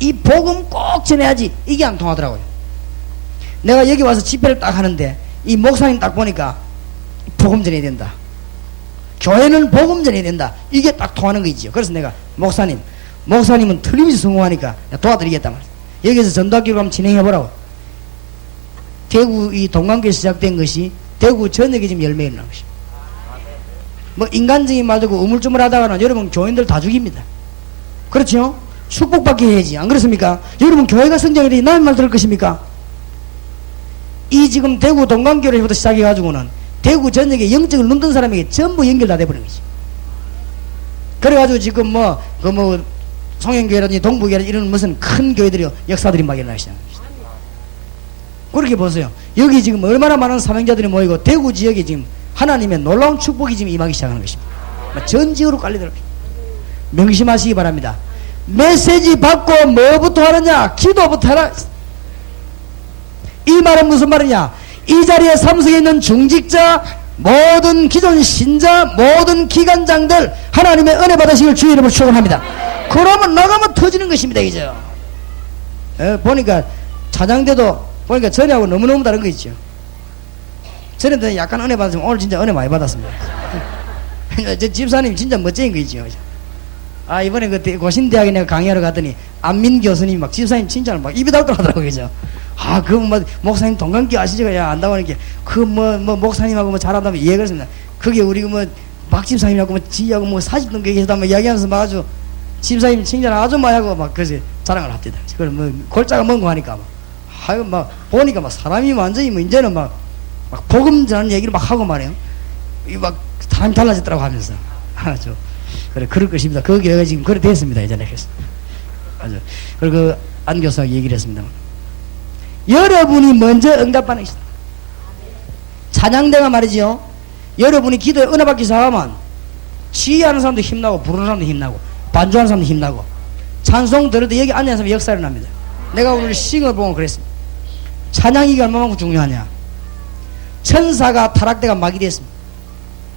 이 복음 꼭 전해야지 이게 안 통하더라고요. 내가 여기 와서 집회를 딱 하는데 이 목사님 딱 보니까 복음 전해야 된다, 교회는 복음 전해야 된다, 이게 딱 통하는 거지요. 그래서 내가 목사님은 틀림없이 성공하니까 도와드리겠다 말이야. 여기서 전도학교를 한번 진행해보라고. 대구 이 동강교회 시작된 것이 대구 전역에 지금 열매가 일어난 것입니다. 뭐 인간적인 말도 우물쭈물하다가는 여러분 교인들 다 죽입니다. 그렇죠? 축복받게 해야지. 안 그렇습니까? 여러분 교회가 성장해야 되지 남의 말 들을 것입니까? 이 지금 대구 동강교회부터 시작해가지고는 대구 전역에 영적을 눈뜬 사람에게 전부 연결 다 돼버린 거지. 그래가지고 지금 송영교회라든지 동부교회라든지 이런 무슨 큰 교회들이 역사들이 막 일어나기 시작합니다. 그렇게 보세요. 여기 지금 얼마나 많은 사명자들이 모이고 대구 지역에 지금 하나님의 놀라운 축복이 지금 임하기 시작하는 것입니다. 전 지역으로 깔리더라고요. 명심하시기 바랍니다. 메시지 받고 뭐부터 하느냐? 기도부터 하라. 이 말은 무슨 말이냐? 이 자리에 참석해 있는 중직자, 모든 기존 신자, 모든 기관장들 하나님의 은혜 받으시길 주의 이름으로 축원합니다. 그러면 나가면 터지는 것입니다. 이제 보니까 찬양대도 보니까 전에하고 너무너무 다른 거 있죠. 전에도 약간 은혜 받았으면 오늘 진짜 은혜 많이 받았습니다. 저 집사님 진짜 멋쟁인 거 있죠. 아, 이번에 그 고신대학에 내가 강의하러 갔더니 안민 교수님이 막 집사님 칭찬을 막 입이 닳도록 하더라고요. 그죠? 아, 목사님 동강교 아시죠? 야, 안다고 하니까 목사님하고 잘한다면 이해가 했습니다. 그게 우리 박 집사님하고 지하고 40등 계시다면 이야기하면서 막 아주 집사님 칭찬을 아주 많이 하고 막 그래서 자랑을 합니다. 그걸 골자가 먼 거 하니까 아유, 보니까 사람이 완전히 이제는 막 복음 전하는 얘기를 막 하고 말이에요. 사람이 달라졌더라고 하면서. 아주. 그래, 그럴 것입니다. 그 교회가 지금 그래 됐습니다. 예전에. 아주. 그리고 안 교수가 얘기를 했습니다. 여러분이 먼저 응답받는 것이다. 찬양대가 말이죠. 여러분이 기도에 은혜 받기 시작하면 지휘하는 사람도 힘나고, 부르는 사람도 힘나고, 반주하는 사람도 힘나고, 찬송 들어도 여기 앉는 사람이 역사를 일어납니다. 내가 오늘 싱을 보고 그랬습니다. 찬양이가 얼마나 중요하냐. 천사가 타락대가 막이 됐습니다.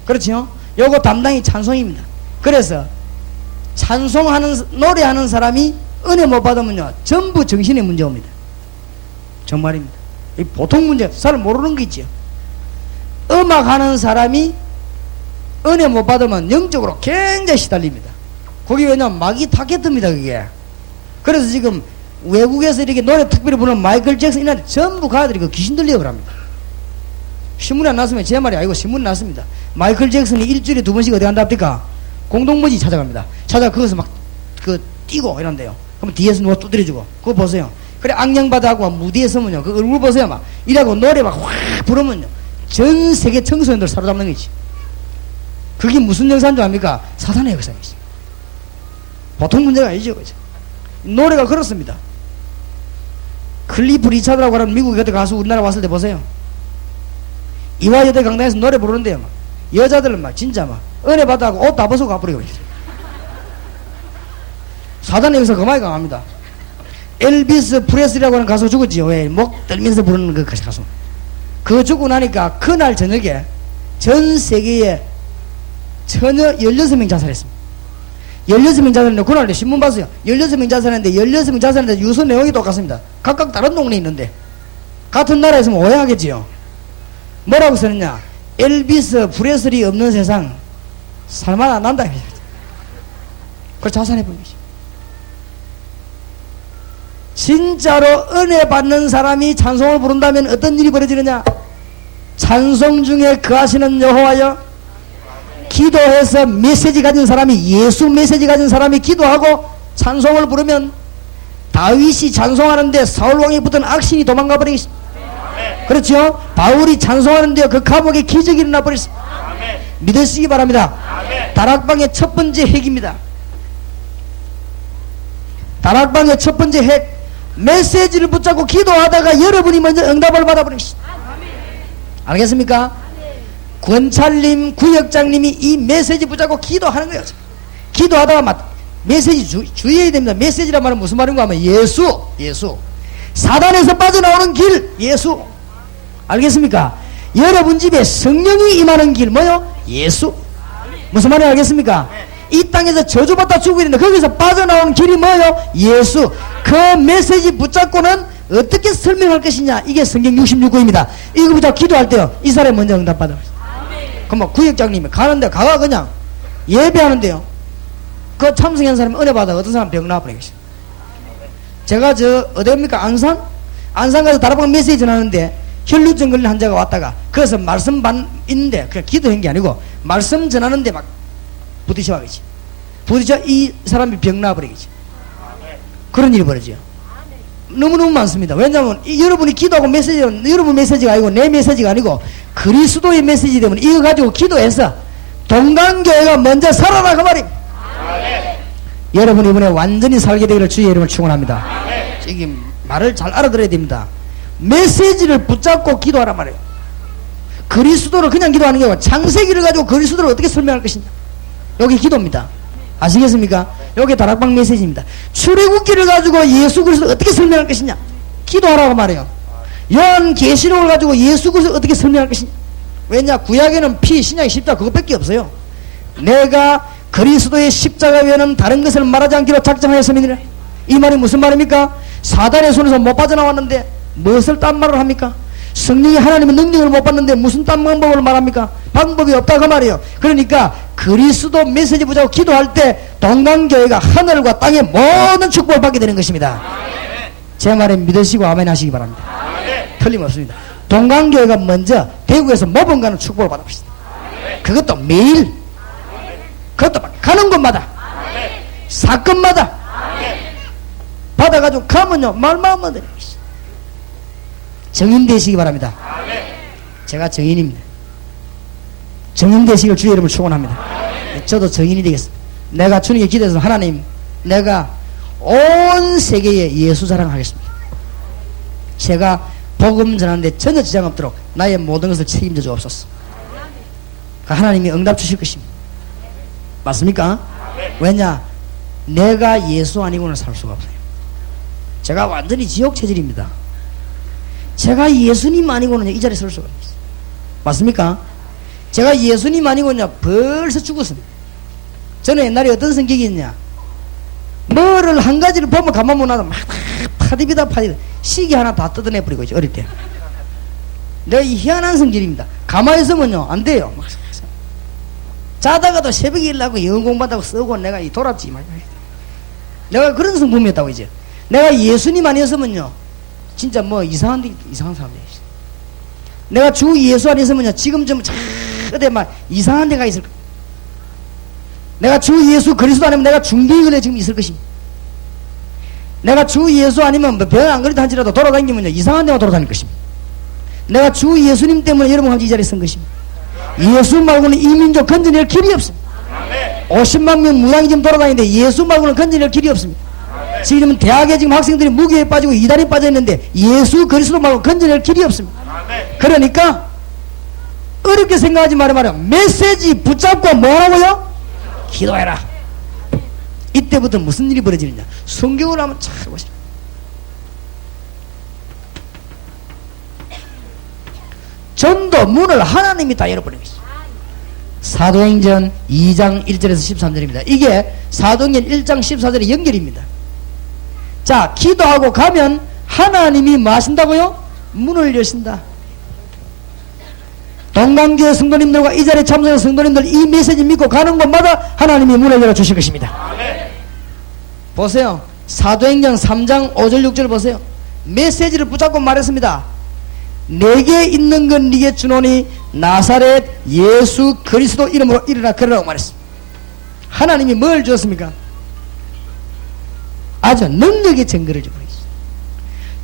그렇죠? 요거 담당이 찬송입니다. 그래서 노래하는 사람이 은혜 못 받으면요 전부 정신의 문제 옵니다. 정말입니다. 이 보통 문제, 잘 모르는 게 있죠. 음악하는 사람이 은혜 못 받으면 영적으로 굉장히 시달립니다. 그게 왜냐면 막이 타겟입니다. 그게. 그래서 지금 외국에서 이렇게 노래 특별히 부르는 마이클 잭슨 이런 전부 가들이 그 귀신 들려 그럽니다. 신문에 안 났으면 제 말이 아니고 신문에 났습니다. 마이클 잭슨이 일주일에 2번씩 어디 간다 합니까? 공동모지 찾아갑니다. 거기서 막 뛰고 이런데요. 그럼 뒤에서 누가 두드려주고 그거 보세요. 그래 악령바다하고 무대에 서면요 그 얼굴 보세요. 막 이라고 노래 막 확 부르면요 전 세계 청소년들 사로잡는 거지. 그게 무슨 역사인 줄 압니까? 사탄의 역사이지. 보통 문제가 아니죠. 그죠? 노래가 그렇습니다. 클리프 리차드라고 하는 미국 여대 가수 우리나라 왔을 때 보세요. 이화여대 강당에서 노래 부르는데요. 여자들은 진짜 은혜 받아가고 옷 다 벗고 가버리고 사단의 역사 그만이 강합니다. 엘비스 프레슬리라고 하는 가수 죽었지요. 왜? 목 떨면서 부르는 그 가수. 그거 죽고 나니까 그날 저녁에 전 세계에 전혀 16명 자살했습니다. 16명 자살했는데 그날 신문 봤어요. 16명 자살했는데 16명 자살했는데 유서 내용이 똑같습니다. 각각 다른 동네에 있는데 같은 나라에서는 오해하겠지요. 뭐라고 쓰느냐? 엘비스 프레슬리 없는 세상 살만 안 난다. 그걸 자살해버린 거지. 진짜로 은혜 받는 사람이 찬송을 부른다면 어떤 일이 벌어지느냐? 찬송 중에 거하시는 여호와여, 기도해서 메시지 가진 사람이, 예수 메시지 가진 사람이 기도하고 찬송을 부르면 다윗이 찬송하는데 사울왕이 붙은 악신이 도망가 버리겠습니다. 그렇죠? 바울이 찬송하는데 그 감옥에 기적이 일어나 버렸습니다. 믿으시기 바랍니다. 다락방의 첫 번째 핵입니다. 다락방의 첫 번째 핵, 메시지를 붙잡고 기도하다가 여러분이 먼저 응답을 받아버립니다. 알겠습니까? 권찰님, 구역장님이 이 메시지 붙잡고 기도하는 거예요. 기도하다가 메시지 주의해야 됩니다. 메시지란 말은 무슨 말인가 하면 예수. 사단에서 빠져나오는 길, 예수. 알겠습니까? 여러분 집에 성령이 임하는 길, 뭐요? 예수. 무슨 말인지 알겠습니까? 이 땅에서 저주받다 죽고 있는데 거기서 빠져나오는 길이 뭐요? 예수. 그 메시지 붙잡고는 어떻게 설명할 것이냐? 이게 성경 66구입니다. 이거 붙잡고 기도할 때요, 이 사람이 먼저 응답받아요. 그럼 뭐 구역장님이 가는데 가가 그냥 예배하는데요, 그 참석한 사람이 은혜 받아 어떤 사람 병 나와버리겠어요. 제가 어디입니까? 안산 가서 다락방 메시지 전하는데 혈루증 걸린 환자가 왔다가 거기서 말씀 있는데 그냥 기도한 게 아니고 말씀 전하는데 막 부딪혀가겠지. 부딪혀 이 사람이 병 나와버리겠지. 그런 일이 벌어져요. 너무너무 많습니다. 왜냐하면 여러분이 기도하고 메시지는 여러분 메시지가 아니고 내 메시지가 아니고 그리스도의 메시지 때문에 이거 가지고 기도해서 동강교회가 먼저 살아라 그 말입니다. 여러분 이번에 완전히 살게 되기를 주의 이름을 축원합니다. 지금 말을 잘 알아들어야 됩니다. 메시지를 붙잡고 기도하란 말이에요. 그리스도를 그냥 기도하는 게 아니고 창세기를 가지고 그리스도를 어떻게 설명할 것이냐, 여기 기도입니다. 아시겠습니까? 여기 다락방 메시지입니다. 출애굽기를 가지고 예수 그리스도를 어떻게 설명할 것이냐, 기도하라고 말해요. 요한계시록을 가지고 예수 그리스도를 어떻게 설명할 것이냐. 왜냐? 구약에는 피, 신약의 십자가 그것밖에 없어요. 내가 그리스도의 십자가 외에는 다른 것을 말하지 않기로 작정하였음이니라. 이 말이 무슨 말입니까? 사단의 손에서 못 빠져나왔는데 무엇을 딴 말을 합니까? 성령이 하나님의 능력을 못 받는데 무슨 딴 방법을 말합니까? 방법이 없다 그 말이에요. 그러니까 그리스도 메시지 붙잡고 기도할 때 동강교회가 하늘과 땅의 모든 축복을 받게 되는 것입니다. 제 말에 믿으시고 아멘 하시기 바랍니다. 틀림없습니다. 동강교회가 먼저 대구에서 모범가는 축복을 받아봅시다. 그것도 매일, 그것도 가는 곳마다, 사건마다 받아가지고 가면요 말만 하면 됩니다. 정인 되시기 바랍니다. 제가 정인입니다. 정인 되시길 주의 이름을 축원합니다. 저도 정인이 되겠습니다. 내가 주님께 기도해서 하나님, 내가 온 세계에 예수 자랑하겠습니다. 제가 복음 전하는데 전혀 지장 없도록 나의 모든 것을 책임져 주옵소서. 하나님이 응답 주실 것입니다. 맞습니까? 왜냐? 내가 예수 아니고는 살 수가 없어요. 제가 완전히 지옥 체질입니다. 제가 예수님 아니고는 이 자리에 설 수가 없어요. 맞습니까? 제가 예수님 아니고는 벌써 죽었습니다. 저는 옛날에 어떤 성격이 있냐, 뭐를 한 가지를 보면 가만 못 놔도 막 파디비다 시계 하나 다 뜯어내버리고 있죠. 어릴 때 내가 이 희한한 성질입니다. 가만히 있으면요 안 돼요. 막 자다가도 새벽에 일어나고 영어 공부한다고 쓰고 내가 이 돌았지. 내가 그런 성품이었다고. 이제 내가 예수님 아니었으면요 진짜 뭐 이상한 사람들이 있어. 내가 주 예수 아니었으면요 지금쯤 어디 막 이상한 데가 있을 거야. 내가 주 예수 그리스도 아니면 내가 중비근에 지금 있을 것입니다. 내가 주 예수 아니면 뭐 병 안 걸리다 한지라도 돌아다니면요 이상한 데만 돌아다닐 것입니다. 내가 주 예수님 때문에 여러분과 이 자리에 선 것입니다. 예수 말고는 이 민족 건져낼 길이 없습니다. 50만 명 무당이 지금 돌아다니는데 예수 말고는 건져낼 길이 없습니다. 지금 대학에 지금 학생들이 무기에 빠지고 이단에 빠져있는데 예수 그리스도 말고 건져낼 길이 없습니다. 그러니까 어렵게 생각하지 말아요. 메시지 붙잡고 뭐라고요? 기도해라. 이때부터 무슨 일이 벌어지느냐. 성경을 한번 잘 보시라. 전도 문을 하나님이 다 열어버린 것이죠. 사도행전 2장 1절에서 13절입니다. 이게 사도행전 1장 14절의 연결입니다. 자, 기도하고 가면 하나님이 뭐 하신다고요? 문을 여신다. 동강교회 성도님들과 이 자리에 참석한 성도님들 이 메시지 믿고 가는 곳마다 하나님이 문을 열어주실 것입니다. 아멘. 보세요. 사도행전 3장 5절 6절 보세요. 메시지를 붙잡고 말했습니다. 내게 있는 건 네게 주노니 나사렛 예수 그리스도 이름으로 일어나 걸으라고 말했습니다. 하나님이 뭘 주었습니까? 아주 능력의 증거를 주고 있습니다.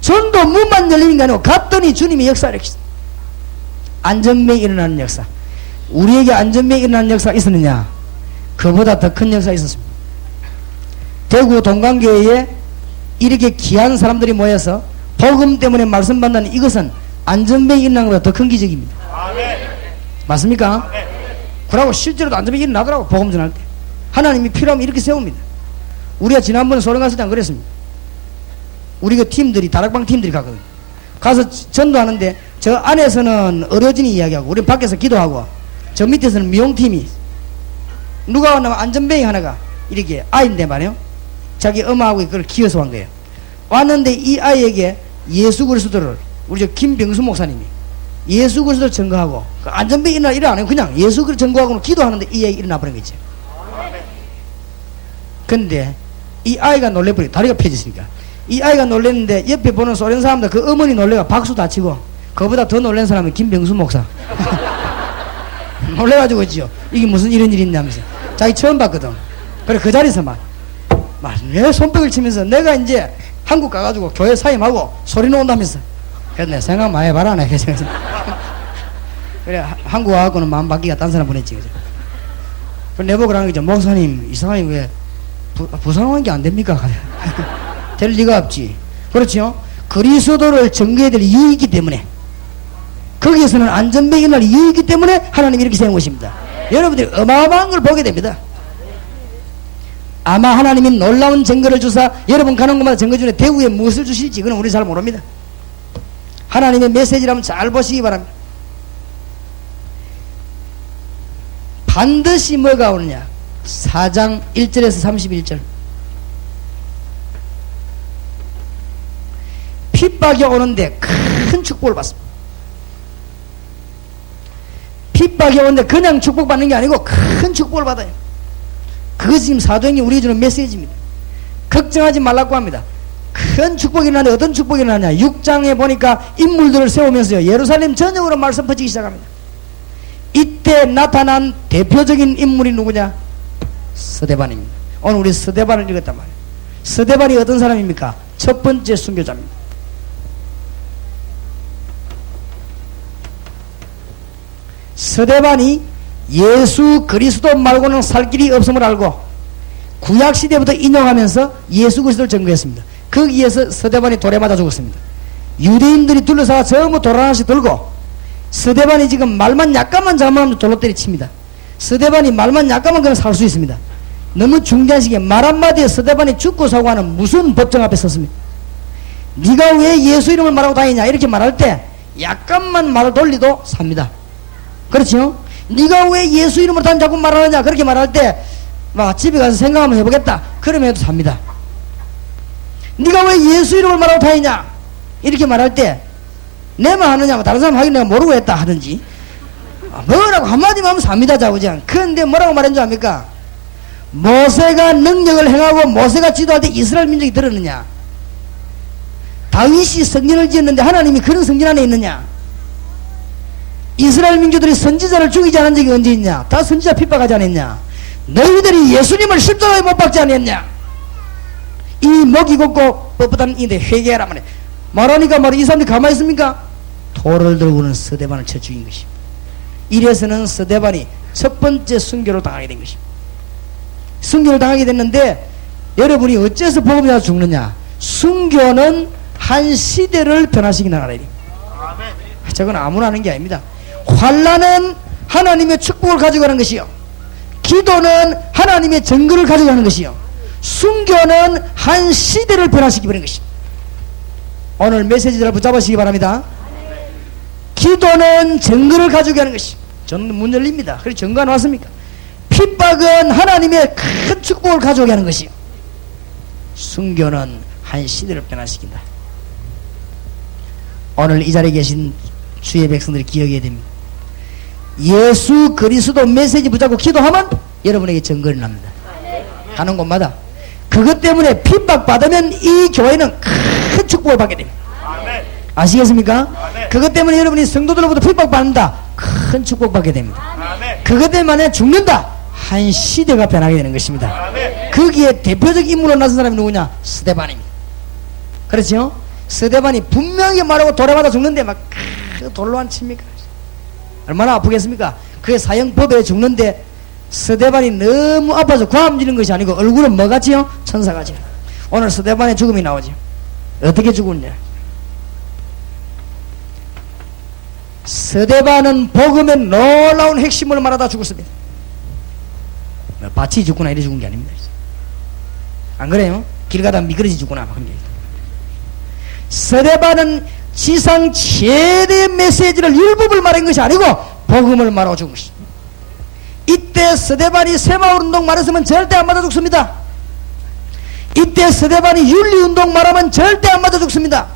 전도 문만 열리는 게 아니고 갔더니 주님이 역사를 했습니다. 안전병이 일어나는 역사. 우리에게 안전병이 일어나는 역사가 있었느냐? 그보다 더 큰 역사가 있었습니다. 대구 동강교회에 이렇게 귀한 사람들이 모여서 복음 때문에 말씀 받는 이것은 안전병이 일어나는 것보다 더 큰 기적입니다. 아멘. 맞습니까? 아멘. 그러고 실제로도 안전병이 일어나더라고. 복음 전할 때 하나님이 필요하면 이렇게 세웁니다. 우리가 지난번에 소련 갔을 때 안 그랬습니다. 우리 그 팀들이 다락방 팀들이 가거든요. 가서 전도하는데 저 안에서는 어려진이 이야기하고 우리 밖에서 기도하고 저 밑에서는 미용팀이 누가 왔냐면 안전병이 하나가 이렇게 아이인데 말이에요. 자기 엄마하고 그걸 키워서 온 거예요. 왔는데 이 아이에게 예수 그리스도를 우리 저 김병수 목사님이 예수 그리스도를 증거하고 그 안전병이 일어나 안 해요. 그냥 예수 그리스도 증거하고 기도하는데 이 아이가 일어나 버린 거지. 근데 이 아이가 놀래버리고 다리가 펴졌으니까 이 아이가 놀랬는데 옆에 보는 소련 사람들 그 어머니 놀래가 박수 다 치고 그보다 더 놀란 사람은 김병수 목사 놀래가지고 있지요. 이게 무슨 이런 일이 있냐면서 자기 처음 봤거든. 그래 그 자리에서 내 손뼉을 치면서 내가 이제 한국 가가지고 교회 사임하고 소리 놓는다면서 그래서 내 생각 많이 해봐라. 그래 한국 와갖고는 마음 바뀌가 딴 사람 보냈지. 그죠? 그래 내보고 그러는 거죠. 목사님 이 사람이 왜 부상한 게 안 됩니까? 될 리가 없지. 그렇죠? 그리스도를 증거해야 될 이유가 있기 때문에 거기에서는 안전병이 날 이유가 있기 때문에 하나님이 이렇게 세운 것입니다. 여러분들이 어마어마한 걸 보게 됩니다. 아마 하나님이 놀라운 증거를 주사 여러분 가는 곳마다 증거 중에 대우에 무엇을 주실지 그건 우리 잘 모릅니다. 하나님의 메시지라면 잘 보시기 바랍니다. 반드시 뭐가 오느냐? 4장 1절에서 31절 핍박이 오는데 큰 축복을 받습니다. 핍박이 오는데 그냥 축복받는 게 아니고 큰 축복을 받아요. 그것이 지금 사도행전이 우리에게 주는 메시지입니다. 걱정하지 말라고 합니다. 큰 축복이 일어나는데 어떤 축복이 일어나냐? 6장에 보니까 인물들을 세우면서요 예루살렘 전역으로 말씀 퍼지기 시작합니다. 이때 나타난 대표적인 인물이 누구냐? 스데반입니다. 오늘 우리 스데반을 읽었단 말이에요. 스데반이 어떤 사람입니까? 첫 번째 순교자입니다. 스데반이 예수 그리스도 말고는 살 길이 없음을 알고 구약시대부터 인용하면서 예수 그리스도를 증거했습니다. 거기에서 스데반이 돌에 맞아 죽었습니다. 유대인들이 둘러싸아 전부 돌 하나씩 들고 스데반이 지금 말만 약간만 잘못하면 돌로 때리칩니다. 스데반이 말만 약간만 그냥 살 수 있습니다. 너무 중대한 시기에 말 한마디에 스데반이 죽고 사고하는 무슨 법정 앞에 섰습니까? 네가 왜 예수 이름을 말하고 다니냐 이렇게 말할 때 약간만 말을 돌리도 삽니다. 그렇죠? 네가 왜 예수 이름으로 자꾸 말하느냐 그렇게 말할 때 막 집에 가서 생각 한번 해보겠다 그러면 해도 삽니다. 네가 왜 예수 이름을 말하고 다니냐 이렇게 말할 때 내만 하느냐 뭐 다른 사람 하긴 내가 모르고 했다 하든지 뭐라고 한마디만 하면 삽니다. 자우지간. 그런데 뭐라고 말한 줄 압니까? 모세가 능력을 행하고 모세가 지도할 때 이스라엘 민족이 들었느냐? 다윗이 성전을 지었는데 하나님이 그런 성전 안에 있느냐? 이스라엘 민족들이 선지자를 죽이지 않은 적이 언제 있냐? 다 선지자 핍박하지 않았냐? 너희들이 예수님을 십자가에 못 박지 않았냐? 이 목이 곱고 뻣뻣한 이인데 회개하라 말해. 말하니까 이 사람들이 가만히 있습니까? 돌을 들고는 스데반을 쳐 죽인 것입니다. 이래서는 스데반이 첫 번째 순교를 당하게 된 것입니다. 순교를 당하게 됐는데 여러분이 어째서 복음이 나서 죽느냐? 순교는 한 시대를 변화시키는 나라라. 저건 아무나 하는 게 아닙니다. 환난은 하나님의 축복을 가져가는 것이요, 기도는 하나님의 증거를 가져가는 것이요, 순교는 한 시대를 변화시키버리는 것입니다. 오늘 메시지를 붙잡으시기 바랍니다. 기도는 증거를 가지고 하는 것이. 저는 문 열립니다. 그래서 증거가 나왔습니까? 핍박은 하나님의 큰 축복을 가져오게 하는 것이요. 순교는 한 시대를 변화시킨다. 오늘 이 자리에 계신 주의 백성들이 기억해야 됩니다. 예수 그리스도 메시지 붙잡고 기도하면 여러분에게 증거를 납니다. 가는 곳마다. 그것 때문에 핍박받으면 이 교회는 큰 축복을 받게 됩니다. 아시겠습니까? 그것 때문에 여러분이 성도들로부터 핍박받는다. 큰 축복받게 됩니다. 그것 때문에 죽는다. 한 시대가 변하게 되는 것입니다. 거기에 대표적 인물로 나선 사람이 누구냐? 스데반입니다. 그렇죠? 스데반이 분명히 말하고 돌아가다 죽는데 막 돌로 안 칩니까? 얼마나 아프겠습니까? 그의 사형법에 죽는데 스데반이 너무 아파서 고함지는 것이 아니고 얼굴은 뭐같지요? 천사같이. 오늘 스데반의 죽음이 나오죠. 어떻게 죽었냐? 스데반은 복음의 놀라운 핵심을 말하다 죽었습니다. 밭이 죽구나 이래 죽은 게 아닙니다. 안 그래요? 길 가다 미끄러지 죽구나 막 그런 게. 스데반은 지상 최대 메시지를 율법을 말한 것이 아니고 복음을 말하고 죽은 것입니다. 이때 스데반이 새마을운동 말했으면 절대 안 맞아 죽습니다. 이때 스데반이 윤리운동 말하면 절대 안 맞아 죽습니다.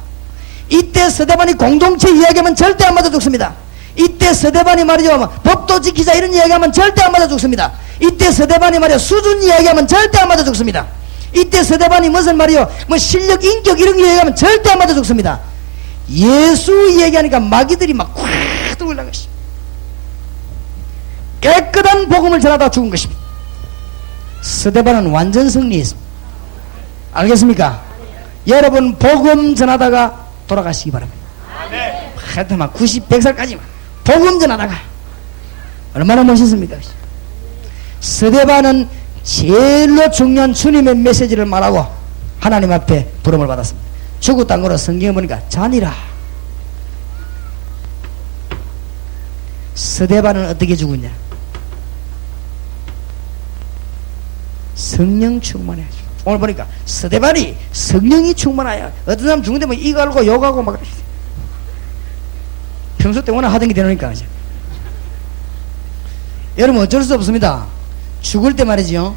이때 스데반이 공동체 이야기하면 절대 안 맞아 죽습니다. 이때 스데반이 말이죠 법도 지키자 이런 이야기하면 절대 안 맞아 죽습니다. 이때 스데반이 말이요 수준 이야기하면 절대 안 맞아 죽습니다. 이때 스데반이 무슨 말이요 뭐 실력 인격 이런 거 이야기하면 절대 안 맞아 죽습니다. 예수 이야기하니까 마귀들이 막 콱 떠올라간 것입니다. 깨끗한 복음을 전하다 죽은 것입니다. 스데반은 완전 승리했습니다. 알겠습니까? 여러분 복음 전하다가 돌아가시기 바랍니다. 하여튼 막 90, 100살까지 복음 전하다가 얼마나 멋있습니까? 스데반은 제일로 중요한 주님의 메시지를 말하고 하나님 앞에 부름을 받았습니다. 죽었다는 거로 성경에 보니까 잔이라. 스데반은 어떻게 죽었냐? 성령 충만해. 오늘 보니까 스데반이 성령이 충만하여 어떤 사람 죽는데 뭐 이거 알고 욕하고 막 평소 때 워낙 하던 게 되니까 이제. 여러분 어쩔 수 없습니다. 죽을 때 말이죠.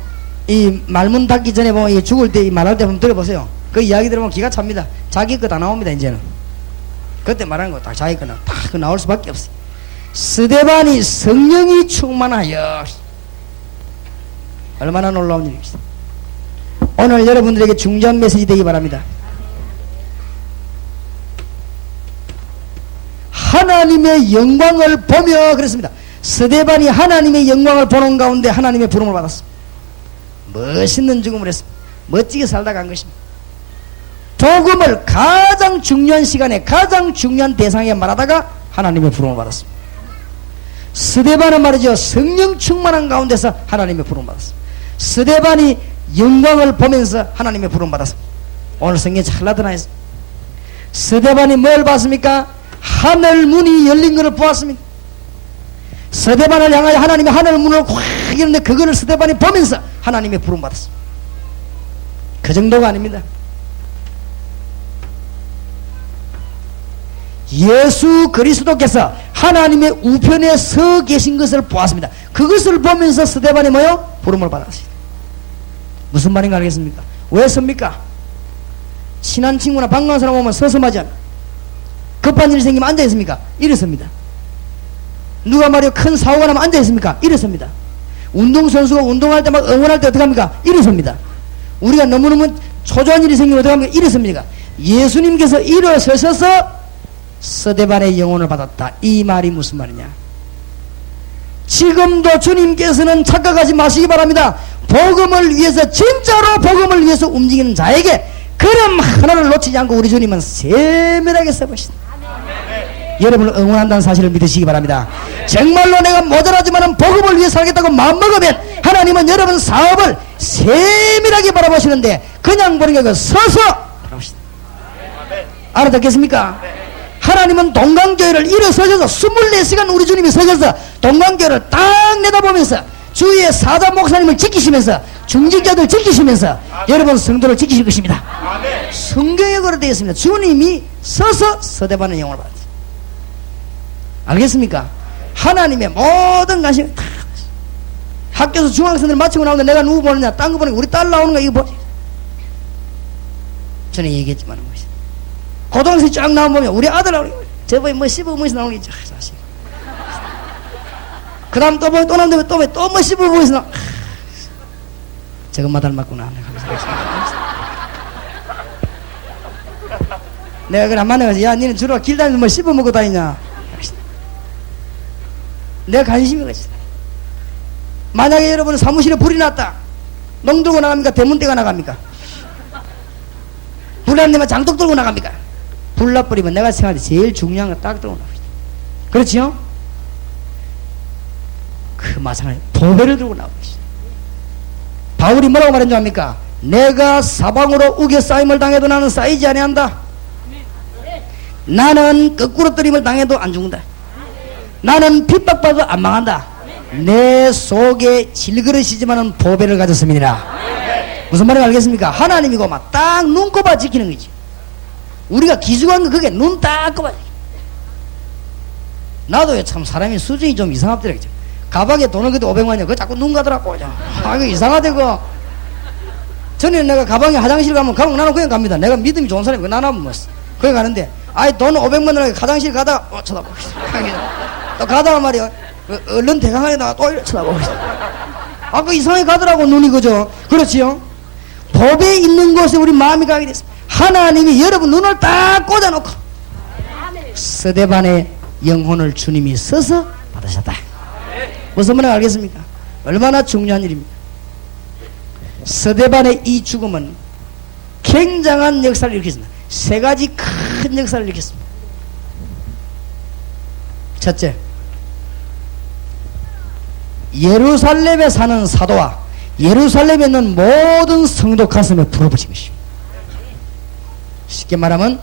이 말문 닫기 전에 보면 죽을 때 말할 때 한번 들어보세요. 그 이야기 들으면 기가 찹니다. 자기 거 다 나옵니다. 이제는 그때 말하는 거 다 자기 거는 다 그 나올 수밖에 없어요. 스데반이 성령이 충만하여. 얼마나 놀라운 일입니다. 오늘 여러분들에게 중요한 메시지 되기 바랍니다. 하나님의 영광을 보며 그랬습니다. 스데반이 하나님의 영광을 보는 가운데 하나님의 부름을 받았습니다. 멋있는 죽음을 했습니다. 멋지게 살다 간 것입니다. 복음을 가장 중요한 시간에 가장 중요한 대상에 말하다가 하나님의 부름을 받았습니다. 스데반은 말이죠 성령 충만한 가운데서 하나님의 부름을 받았습니다. 스데반이 영광을 보면서 하나님의 부름 받았습니다. 오늘 성경에 잘 나타나 있습니다. 스데반이 뭘 봤습니까? 하늘 문이 열린 것을 보았습니다. 스데반을 향하여 하나님의 하늘 문을 콱 열는데 그거를 스데반이 보면서 하나님의 부름 받았습니다. 그 정도가 아닙니다. 예수 그리스도께서 하나님의 우편에 서 계신 것을 보았습니다. 그것을 보면서 스데반이 뭐요? 부름을 받았습니다. 무슨 말인가 알겠습니까? 왜 섭니까? 친한 친구나 반가운 사람 오면 서서 맞지 않나? 급한 일이 생기면 앉아있습니까? 일어섭니다. 누가 말이요 큰 사고가 나면 앉아있습니까? 일어섭니다. 운동선수가 운동할 때 막 응원할 때 어떻게 합니까? 일어섭니다. 우리가 너무너무 초조한 일이 생기면 어떻게 합니까? 일어섭니까? 예수님께서 일어서셔서 스데반의 영혼을 받았다. 이 말이 무슨 말이냐? 지금도 주님께서는 착각하지 마시기 바랍니다. 복음을 위해서 진짜로 복음을 위해서 움직이는 자에게 걸음 하나를 놓치지 않고 우리 주님은 세밀하게 써보신다. 여러분을 응원한다는 사실을 믿으시기 바랍니다. 정말로 내가 모자라지만 복음을 위해 살겠다고 마음먹으면 하나님은 여러분 사업을 세밀하게 바라보시는데 그냥 보는 게 아니라 서서 바라보신다. 알아듣겠습니까? 하나님은 동강교회를 일어서셔서 24시간 우리 주님이 서셔서 동강교회를 딱 내다보면서 주위의 사자 목사님을 지키시면서 중직자들 지키시면서 여러분 성도를 지키실 것입니다. 성경에 그렇게 되어 있습니다. 주님이 서서 서대반의 영혼을 받았어요. 알겠습니까? 하나님의 모든 관심이 다 학교에서 중학생들 마치고 나오는데 내가 누구 보느냐? 딴 거 보니까 우리 딸 나오는 거 이거 보지. 전에 얘기했지만 고등학생 쫙 나오면 우리 아들 나오는 거 저번에 뭐 15분에서 나오는 게 있죠. 그 다음 또 보면 또 나오는데 또 뭐 15분에서 나오는 저것만 닮았구나. 내가 그래 한 만나가지고 야 니는 주로 길 다니면서 뭐 씹어먹고 다니냐. 내가 관심이 가지. 만약에 여러분 사무실에 불이 났다. 농 들고 나갑니까? 대문대가 나갑니까? 불 안 내면 장독 들고 나갑니까? 불 나버리면 내가 생각할 때 제일 중요한 거 딱 들고 나갑니다. 그렇지요? 그 마찬가지 보배를 들고 나옵니다. 바울이 뭐라고 말했는지 압니까? 내가 사방으로 우겨 쌓임을 당해도 나는 쌓이지 아니한다. 나는 거꾸로 떨림을 당해도 안 죽는다. 나는 핍박받아도 안 망한다. 내 속에 질그릇이지만은 보배를 가졌음이니라. 무슨 말인지 알겠습니까? 하나님이고 막 딱 눈꼽아 지키는 거지. 우리가 기죽한 거 그게 눈 딱 꼽아 지키. 나도 참 사람이 수준이 좀 이상하더라고요. 가방에 돈을 그때 500만이야. 그거 자꾸 눈 가더라고. 아, 이거 이상하대, 그거. 전에 내가 가방에 화장실 가면 가방 나는 그냥 갑니다. 내가 믿음이 좋은 사람이 나나면 뭐. 거기 가는데, 아이, 돈 500만 원에 화장실 가다가, 쳐다보고 있어. 또 가다가 말이야. 얼른 대강하게 나가 또 쳐다보고 있어. 아, 그 이상하게 가더라고, 눈이 그죠? 그렇지요? 법에 있는 곳에 우리 마음이 가게 됐습니다. 하나님이 여러분 눈을 딱 꽂아놓고, 스데반의 영혼을 주님이 서서 받으셨다. 무슨 말인지 알겠습니까? 얼마나 중요한 일입니까? 스데반의 이 죽음은 굉장한 역사를 일으켰습니다. 세 가지 큰 역사를 일으켰습니다. 첫째, 예루살렘에 사는 사도와 예루살렘에 있는 모든 성도 가슴에 불을 붙인 것입니다. 쉽게 말하면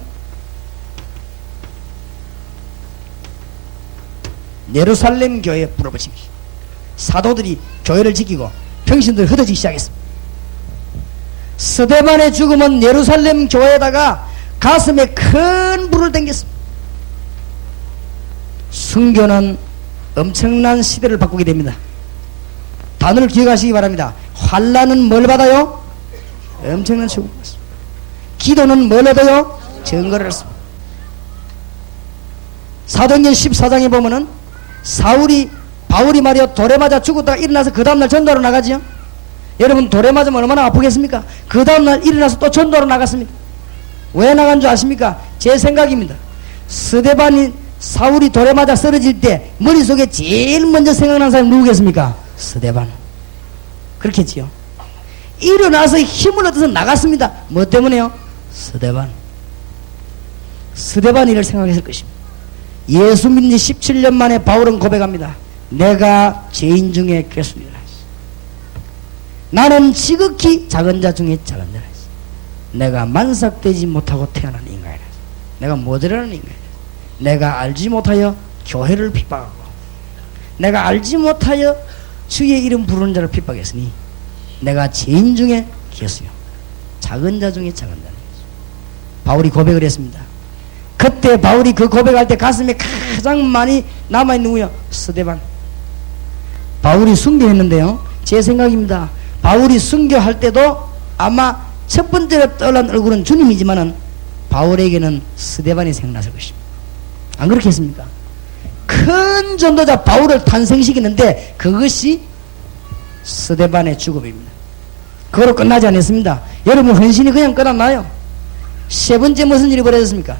예루살렘 교회에 불을 붙인 것입니다. 사도들이 교회를 지키고 평신들이 흩어지기 시작했습니다. 스데반의 죽음은 예루살렘 교회에다가 가슴에 큰 불을 땡겼습니다. 순교는 엄청난 시대를 바꾸게 됩니다. 단어를 기억하시기 바랍니다. 환난은 뭘 받아요? 엄청난 죽음을 받습니다. 기도는 뭘 얻어요? 증거를 얻습니다. 사도행전 14장에 보면은 바울이 말이요 돌에 맞아 죽었다가 일어나서 그 다음날 전도하러 나가지요. 여러분 돌에 맞으면 얼마나 아프겠습니까? 그 다음날 일어나서 또 전도하러 나갔습니다. 왜 나간 줄 아십니까? 제 생각입니다. 사울이 돌에 맞아 쓰러질 때 머릿속에 제일 먼저 생각난 사람이 누구겠습니까? 스데반. 그렇겠지요. 일어나서 힘을 얻어서 나갔습니다. 뭐 때문에요? 스데반 일을 생각했을 것입니다. 예수 믿는 지 17년 만에 바울은 고백합니다. 내가 죄인 중에 괴수니라. 나는 지극히 작은 자 중에 작은 자라. 내가 만삭되지 못하고 태어난 인간이라. 내가 모자라는 인간이라. 내가 알지 못하여 교회를 핍박하고 내가 알지 못하여 주의 이름 부르는 자를 핍박했으니 내가 죄인 중에 괴수요 작은 자 중에 작은 자라. 바울이 고백을 했습니다. 그때 바울이 그 고백할 때 가슴에 가장 많이 남아있는 누구요? 스데반. 바울이 순교했는데요, 제 생각입니다. 바울이 순교할 때도 아마 첫 번째로 떠올란 얼굴은 주님이지만은 바울에게는 스데반이 생각났을 것입니다. 안 그렇겠습니까? 큰 전도자 바울을 탄생시키는데 그것이 스데반의 죽음입니다. 그거로 끝나지 않았습니다. 여러분 헌신이 그냥 끝났나요? 세 번째 무슨 일이 벌어졌습니까?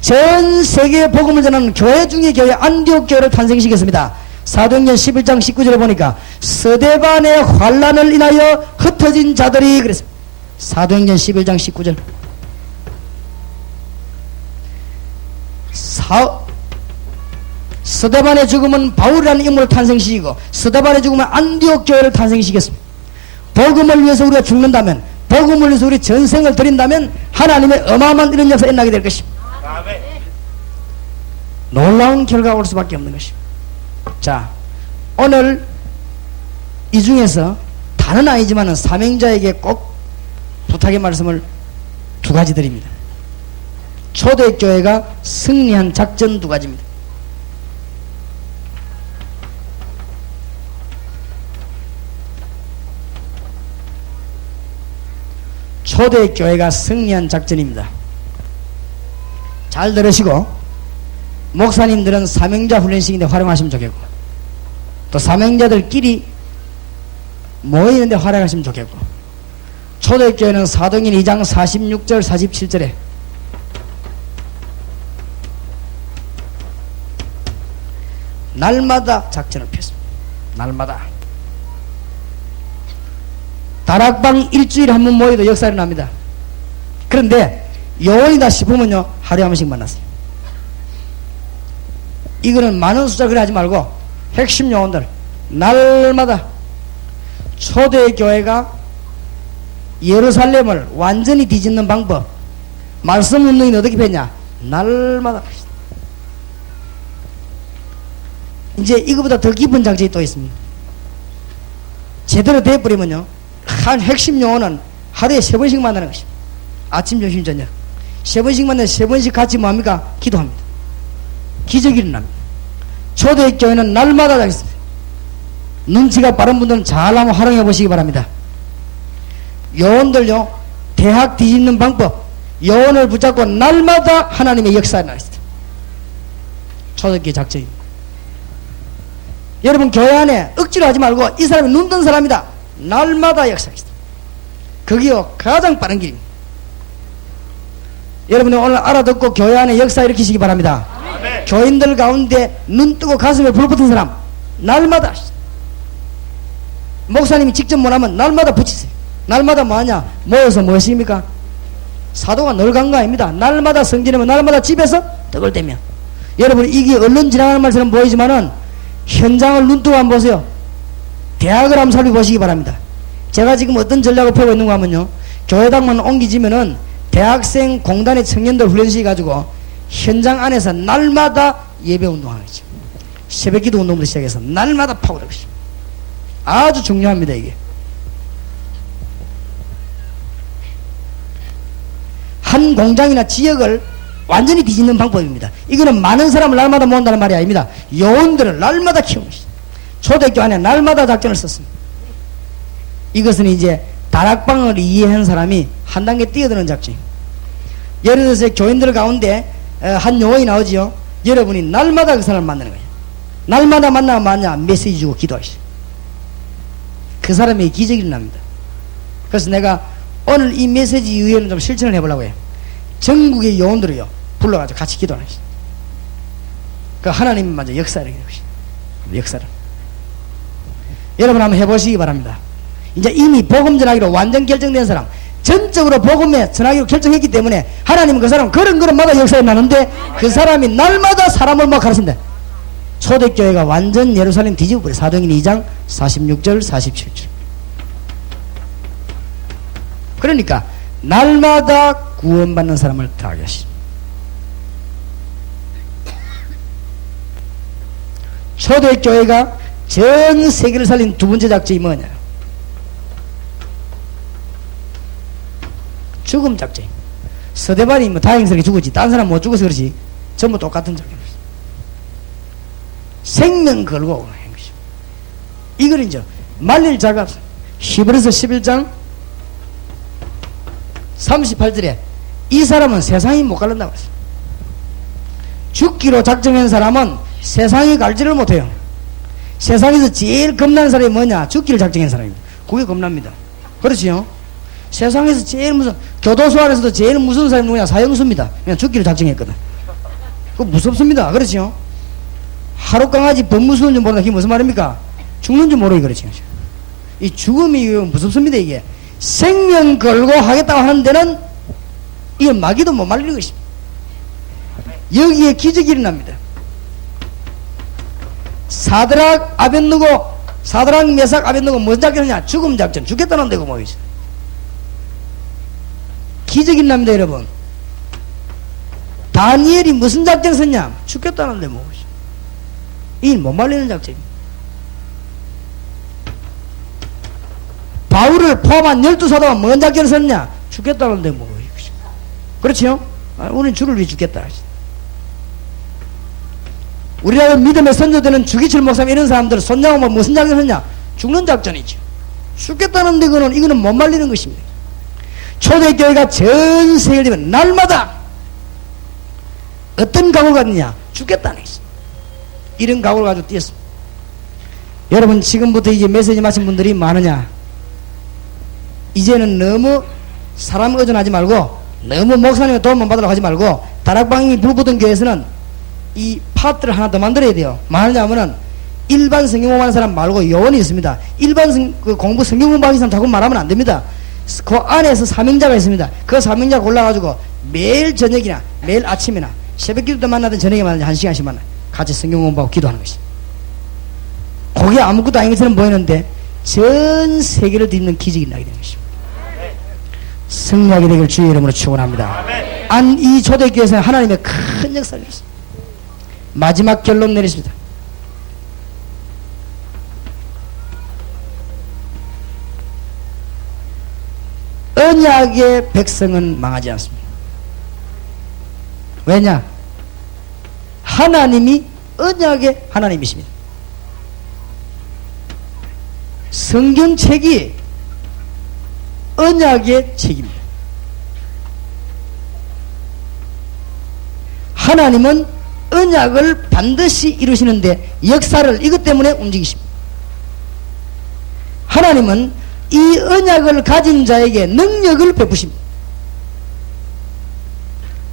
전 세계에 복음을 전하는 교회 중에 교회 안디옥 교회를 탄생시켰습니다. 사도행전 11장 19절에 보니까 스데반의 환난을 인하여 흩어진 자들이 그랬습니다. 사도행전 11장 19절. 스데반의 죽음은 바울이라는 인물을 탄생시키고 스데반의 죽음은 안디옥 교회를 탄생시켰습니다. 복음을 위해서 우리가 죽는다면, 복음을 위해서 우리 전생을 드린다면 하나님의 어마어마한 이런 역사가 일어나게 될 것입니다. 놀라운 결과가 올 수밖에 없는 것입니다. 자, 오늘 이 중에서 다는 아니지만 사명자에게 꼭 부탁의 말씀을 두 가지 드립니다. 초대교회가 승리한 작전 두 가지입니다. 초대교회가 승리한 작전입니다. 잘 들으시고, 목사님들은 사명자 훈련식인데 활용하시면 좋겠고, 또 사명자들끼리 모이는데 활용하시면 좋겠고, 초대교회는 사도행전 2장 46절 47절에 날마다 작전을 폈습니다. 날마다. 다락방 일주일에 한 번 모여도 역사 일어납니다. 그런데 요원이다 싶으면요 하루에 한 번씩 만났어요. 이거는 많은 숫자 그래 하지 말고 핵심 요원들 날마다 초대교회가 예루살렘을 완전히 뒤집는 방법, 말씀 운동이 어떻게 폈냐? 날마다. 이제 이거보다 더 깊은 장치가 또 있습니다. 제대로 돼버리면요 한 핵심 요원은 하루에 3번씩 만나는 것입니다. 아침, 점심, 저녁 3번씩 만나서 3번씩 같이 뭐합니까? 기도합니다. 기적이 일어납니다. 초대교회는 날마다 하겠습니다. 눈치가 빠른 분들은 잘 한번 활용해 보시기 바랍니다. 요원들요 대학 뒤집는 방법, 요원을 붙잡고 날마다 하나님의 역사에 나있습니다. 초대교회 작전입니다. 여러분 교회 안에 억지로 하지 말고 이 사람이 눈 뜬 사람이다. 날마다 역사하겠습니다. 그게요 가장 빠른 길입니다. 여러분들 오늘 알아듣고 교회 안에 역사 일으키시기 바랍니다. 네. 교인들 가운데 눈 뜨고 가슴에 불 붙은 사람 날마다 하시죠. 목사님이 직접 못하면 날마다 붙이세요. 날마다 뭐하냐? 모여서 뭐 하십니까? 사도가 늘 간 거 아닙니다. 날마다 성전이면 날마다 집에서 떡을 떼며. 여러분 이게 언론 지나가는 말처럼 보이지만은 현장을 눈뜨고 한번 보세요. 대학을 한번 살펴보시기 바랍니다. 제가 지금 어떤 전략을 펴고 있는가 하면요 교회당만 옮기지면은 대학생 공단의 청년들 훈련시켜 가지고 현장 안에서 날마다 예배 운동하는 거죠. 새벽기도 운동부터 시작해서 날마다 파고들 것입니다. 아주 중요합니다. 이게 한 공장이나 지역을 완전히 뒤집는 방법입니다. 이거는 많은 사람을 날마다 모은다는 말이 아닙니다. 요원들을 날마다 키우는 것입니다. 초대교회 안에 날마다 작전을 썼습니다. 이것은 이제 다락방을 이해한 사람이 한 단계 뛰어드는 작전입니다. 예를 들어서 교인들 가운데 한 요원이 나오지요. 여러분이 날마다 그 사람을 만나는 거예요. 날마다 만나면 뭐냐? 메시지 주고 기도하시죠. 그 사람의 기적이 일어납니다. 그래서 내가 오늘 이 메시지 이후에는 좀 실천을 해보려고 해요. 전국의 요원들을요 불러가지고 같이 기도하는 것이죠. 그 하나님이 먼저 역사를 하는 것이죠. 역사를. 여러분 한번 해보시기 바랍니다. 이제 이미 복음 전하기로 완전 결정된 사람, 전적으로 복음에 전하기로 결정했기 때문에 하나님은 그 사람 그런 역사에 나는데 그 사람이 날마다 사람을 막 가르친다. 초대교회가 완전 예루살렘 뒤집어버려. 사도행전 2장 46절 47절. 그러니까 날마다 구원받는 사람을 더하게 하십니다. 초대교회가 전 세계를 살린 두 번째 작전이 뭐냐? 죽음 작전입니다. 서대반이 뭐 다행스럽게 죽었지 딴 사람 못 죽어서 그렇지 전부 똑같은 작전입니다. 생명 걸고 오는 것입니다. 이걸 이제 말릴 자가 없어요. 히브리서 11장 38절에 이 사람은 세상이 못 갈른다고 했어요. 죽기로 작정한 사람은 세상이 갈지를 못해요. 세상에서 제일 겁나는 사람이 뭐냐? 죽기를 작정한 사람입니다. 그게 겁납니다. 그렇지요? 세상에서 제일 무슨 교도소 안에서도 제일 무서운 사람이 누구냐? 사형수입니다. 그냥 죽기를 작정했거든. 그거 무섭습니다. 그렇지요? 하루 강아지 법무수는 줄 모르는 그게 무슨 말입니까? 죽는 줄 모르게 그렇지. 이 죽음이 무섭습니다. 이게 생명 걸고 하겠다고 하는 데는 이건 마귀도 못 말리는 것입니다. 여기에 기적이 일어납니다. 사드락 메삭 아벳느고 뭔 작전이냐? 죽음 작전. 죽겠다는 데고 뭐이지. 기적이 일어납니다. 여러분. 다니엘이 무슨 작전 썼냐? 죽겠다는데 뭐이지. 이건 못 말리는 작전입니다. 바울을 포함한 12사도가 뭔 작전을 썼냐? 죽겠다는데 뭐. 그렇지요? 우리는 주를 위해 죽겠다. 우리나라 믿음의 선조들은 주기철 목사님 이런 사람들은 손장하면 무슨 작전을 했냐? 죽는 작전이죠. 죽겠다는데 이거는 못 말리는 것입니다. 초대교회가 전 세계를 되면 날마다 어떤 각오를 갖느냐? 죽겠다는 것입니다. 이런 각오를 가지고 뛰었습니다. 여러분 지금부터 이제 메시지 마친 분들이 많으냐? 이제는 너무 사람 의존하지 말고 너무 목사님의 도움만 받으려고 하지 말고 다락방이 불붙은 교회에서는 이 파트를 하나 더 만들어야 돼요. 뭐하냐면은 일반 성경 공부하는 사람 말고 요원이 있습니다. 일반 공부 성경 공부하는 사람 자꾸 말하면 안 됩니다. 그 안에서 사명자가 있습니다. 그 사명자 골라가지고 매일 저녁이나 매일 아침이나 새벽 기도 때 만나든 저녁에 만나든 1시간씩 만나 같이 성경 공부하고 기도하는 것이. 그게 아무것도 아닌 것처럼 보이는데 전 세계를 뒤집는 기적이 나게 되는 것입니다. 승리하게 되길 주의 이름으로 축원합니다. 이 초대교회에서는 하나님의 큰 역사를 했습니다. 마지막 결론 내리십니다. 언약의 백성은 망하지 않습니다. 왜냐? 하나님이 언약의 하나님이십니다. 성경책이 언약의 책입니다. 하나님은 언약을 반드시 이루시는데 역사를 이것 때문에 움직이십니다. 하나님은 이 언약을 가진 자에게 능력을 베푸십니다.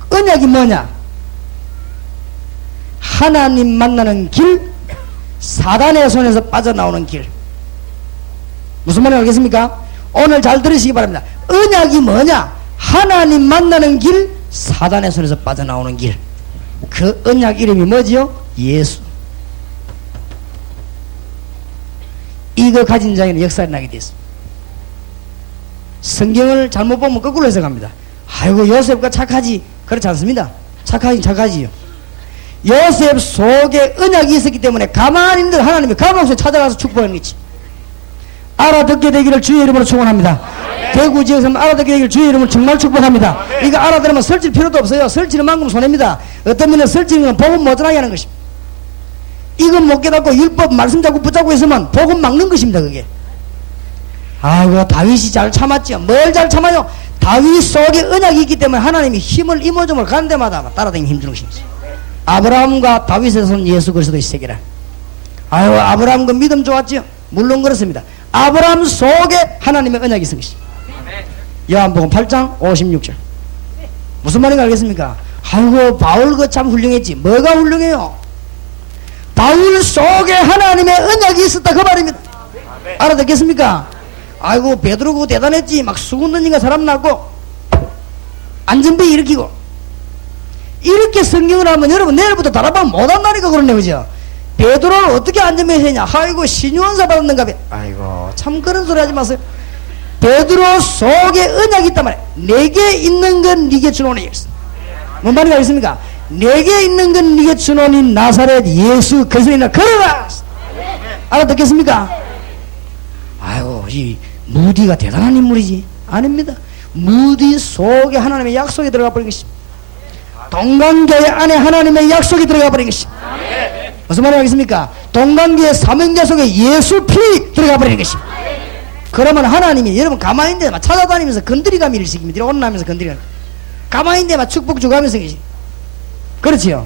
언약이 뭐냐? 하나님 만나는 길, 사단의 손에서 빠져나오는 길. 무슨 말인지 알겠습니까? 오늘 잘 들으시기 바랍니다. 언약이 뭐냐? 하나님 만나는 길, 사단의 손에서 빠져나오는 길. 그 언약 이름이 뭐지요? 예수. 이거 가진 자에게는 역사가 나게 됐습니다. 성경을 잘못 보면 거꾸로 해석합니다. 아이고 요셉과 착하지. 그렇지 않습니다. 착하긴 착하지요. 요셉 속에 언약이 있었기 때문에 가만히 있는 하나님이 감옥 속에 찾아가서 축복하는 거지. 알아듣게 되기를 주의 이름으로 축원합니다. 대구 지역에서 알아듣게 되기를 주의 이름으로 정말 축복합니다. 이거 알아들으면 설칠 필요도 없어요. 설치는 만큼 손해입니다. 어떤 면에 설치는 건 복음 모자라게 하는 것입니다. 이건 못 깨닫고 율법 말씀 자꾸 붙잡고 있으면 복음 막는 것입니다. 그게. 아이고 다윗이 잘 참았지요. 뭘 잘 참아요? 다윗 속에 언약이 있기 때문에 하나님이 힘을 이모저모를 가는 데마다 따라다니면 힘주는 것이지. 아브라함과 다윗의 손 예수 그리스도의 세계라. 아이고 아브라함 그 믿음 좋았지요. 물론 그렇습니다. 아브라함 속에 하나님의 언약이 있은 것이죠. 요한복음 8장 56절. 무슨 말인지 알겠습니까? 아이고 바울 그 참 훌륭했지. 뭐가 훌륭해요? 바울 속에 하나님의 언약이 있었다 그 말입니다. 알아듣겠습니까? 아이고 베드로 그거 대단했지. 막 수군 던진가 사람 낳고 안전비 일으키고 이렇게 성경을 하면 여러분 내일부터 다락방 못한다니까 그러네. 그죠? 베드로를 어떻게 안전벨트 했냐? 아이고 신유원사 받았는가 봐. 아이고 참 그런 소리 하지 마세요. 베드로 속에 언약이 있단 말이야. 내게 있는 건 네게 주노니. 뭔 말인지 알겠습니까? 내게 있는 건 네게 주노니 나사렛 예수 그리스도이나 걸어라. 알아듣겠습니까? 아이고 이 무디가 대단한 인물이지. 아닙니다. 무디 속에 하나님의 약속이 들어가 버린 것입니다. 동관교회 안에 하나님의 약속이 들어가 버린 것입니다. 무슨 말인지 알겠습니까? 동관교회 사명자 속에 예수 피 들어가 버리는 것입니다. 그러면 하나님이 여러분 가만히 있는데 막 찾아다니면서 건드리감 일을 시킵니다. 혼나면서 건드리감. 가만히 있는데 막 축복 주가면서 계시. 그렇지요?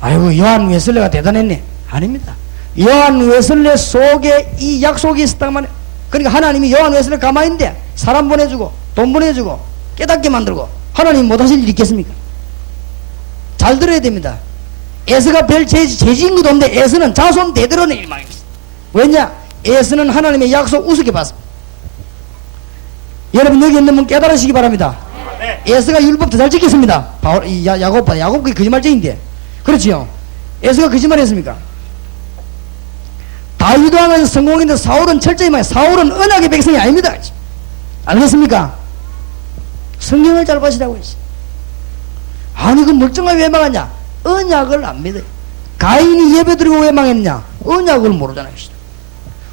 아이고 요한 웨슬레가 대단했네. 아닙니다. 요한 웨슬레 속에 이 약속이 있었단 말이에요. 그러니까 하나님이 요한 웨슬레 가만히 있는데 사람 보내주고 돈 보내주고 깨닫게 만들고 하나님 못하실 일이 있겠습니까? 잘 들어야 됩니다. 에스가 별 죄지은 것도 없는데 에스는 자손 대대로는 일망입니다. 왜냐? 에스는 하나님의 약속 우습게 봤습니다. 여러분 여기 있는 분 깨달으시기 바랍니다. 에스가 율법 더 잘 지켰습니다. 야곱보다. 야곱이 거짓말쟁인데. 그렇지요? 에스가 거짓말했습니까? 다윗 왕은 성공했는데 사울은 철저히 말해. 사울은 언약의 백성이 아닙니다. 알겠습니까? 성경을 잘 보시라고 했지. 아니 그 멀쩡하게 왜 망했냐? 언약을 안 믿어요. 가인이 예배드리고 왜 망했냐? 언약을 모르잖아요.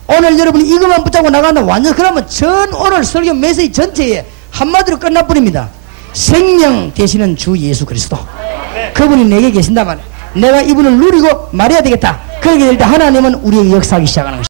오늘 여러분이 이것만 붙잡고 나간다 완전 그러면 전 오늘 설교 메시지 전체에 한마디로 끝나버립니다. 생명 되시는 주 예수 그리스도, 그분이 내게 계신다면 내가 이분을 누리고 말해야 되겠다. 그렇게 될 때 하나님은 우리에게 역사하기 시작하는 것입니다.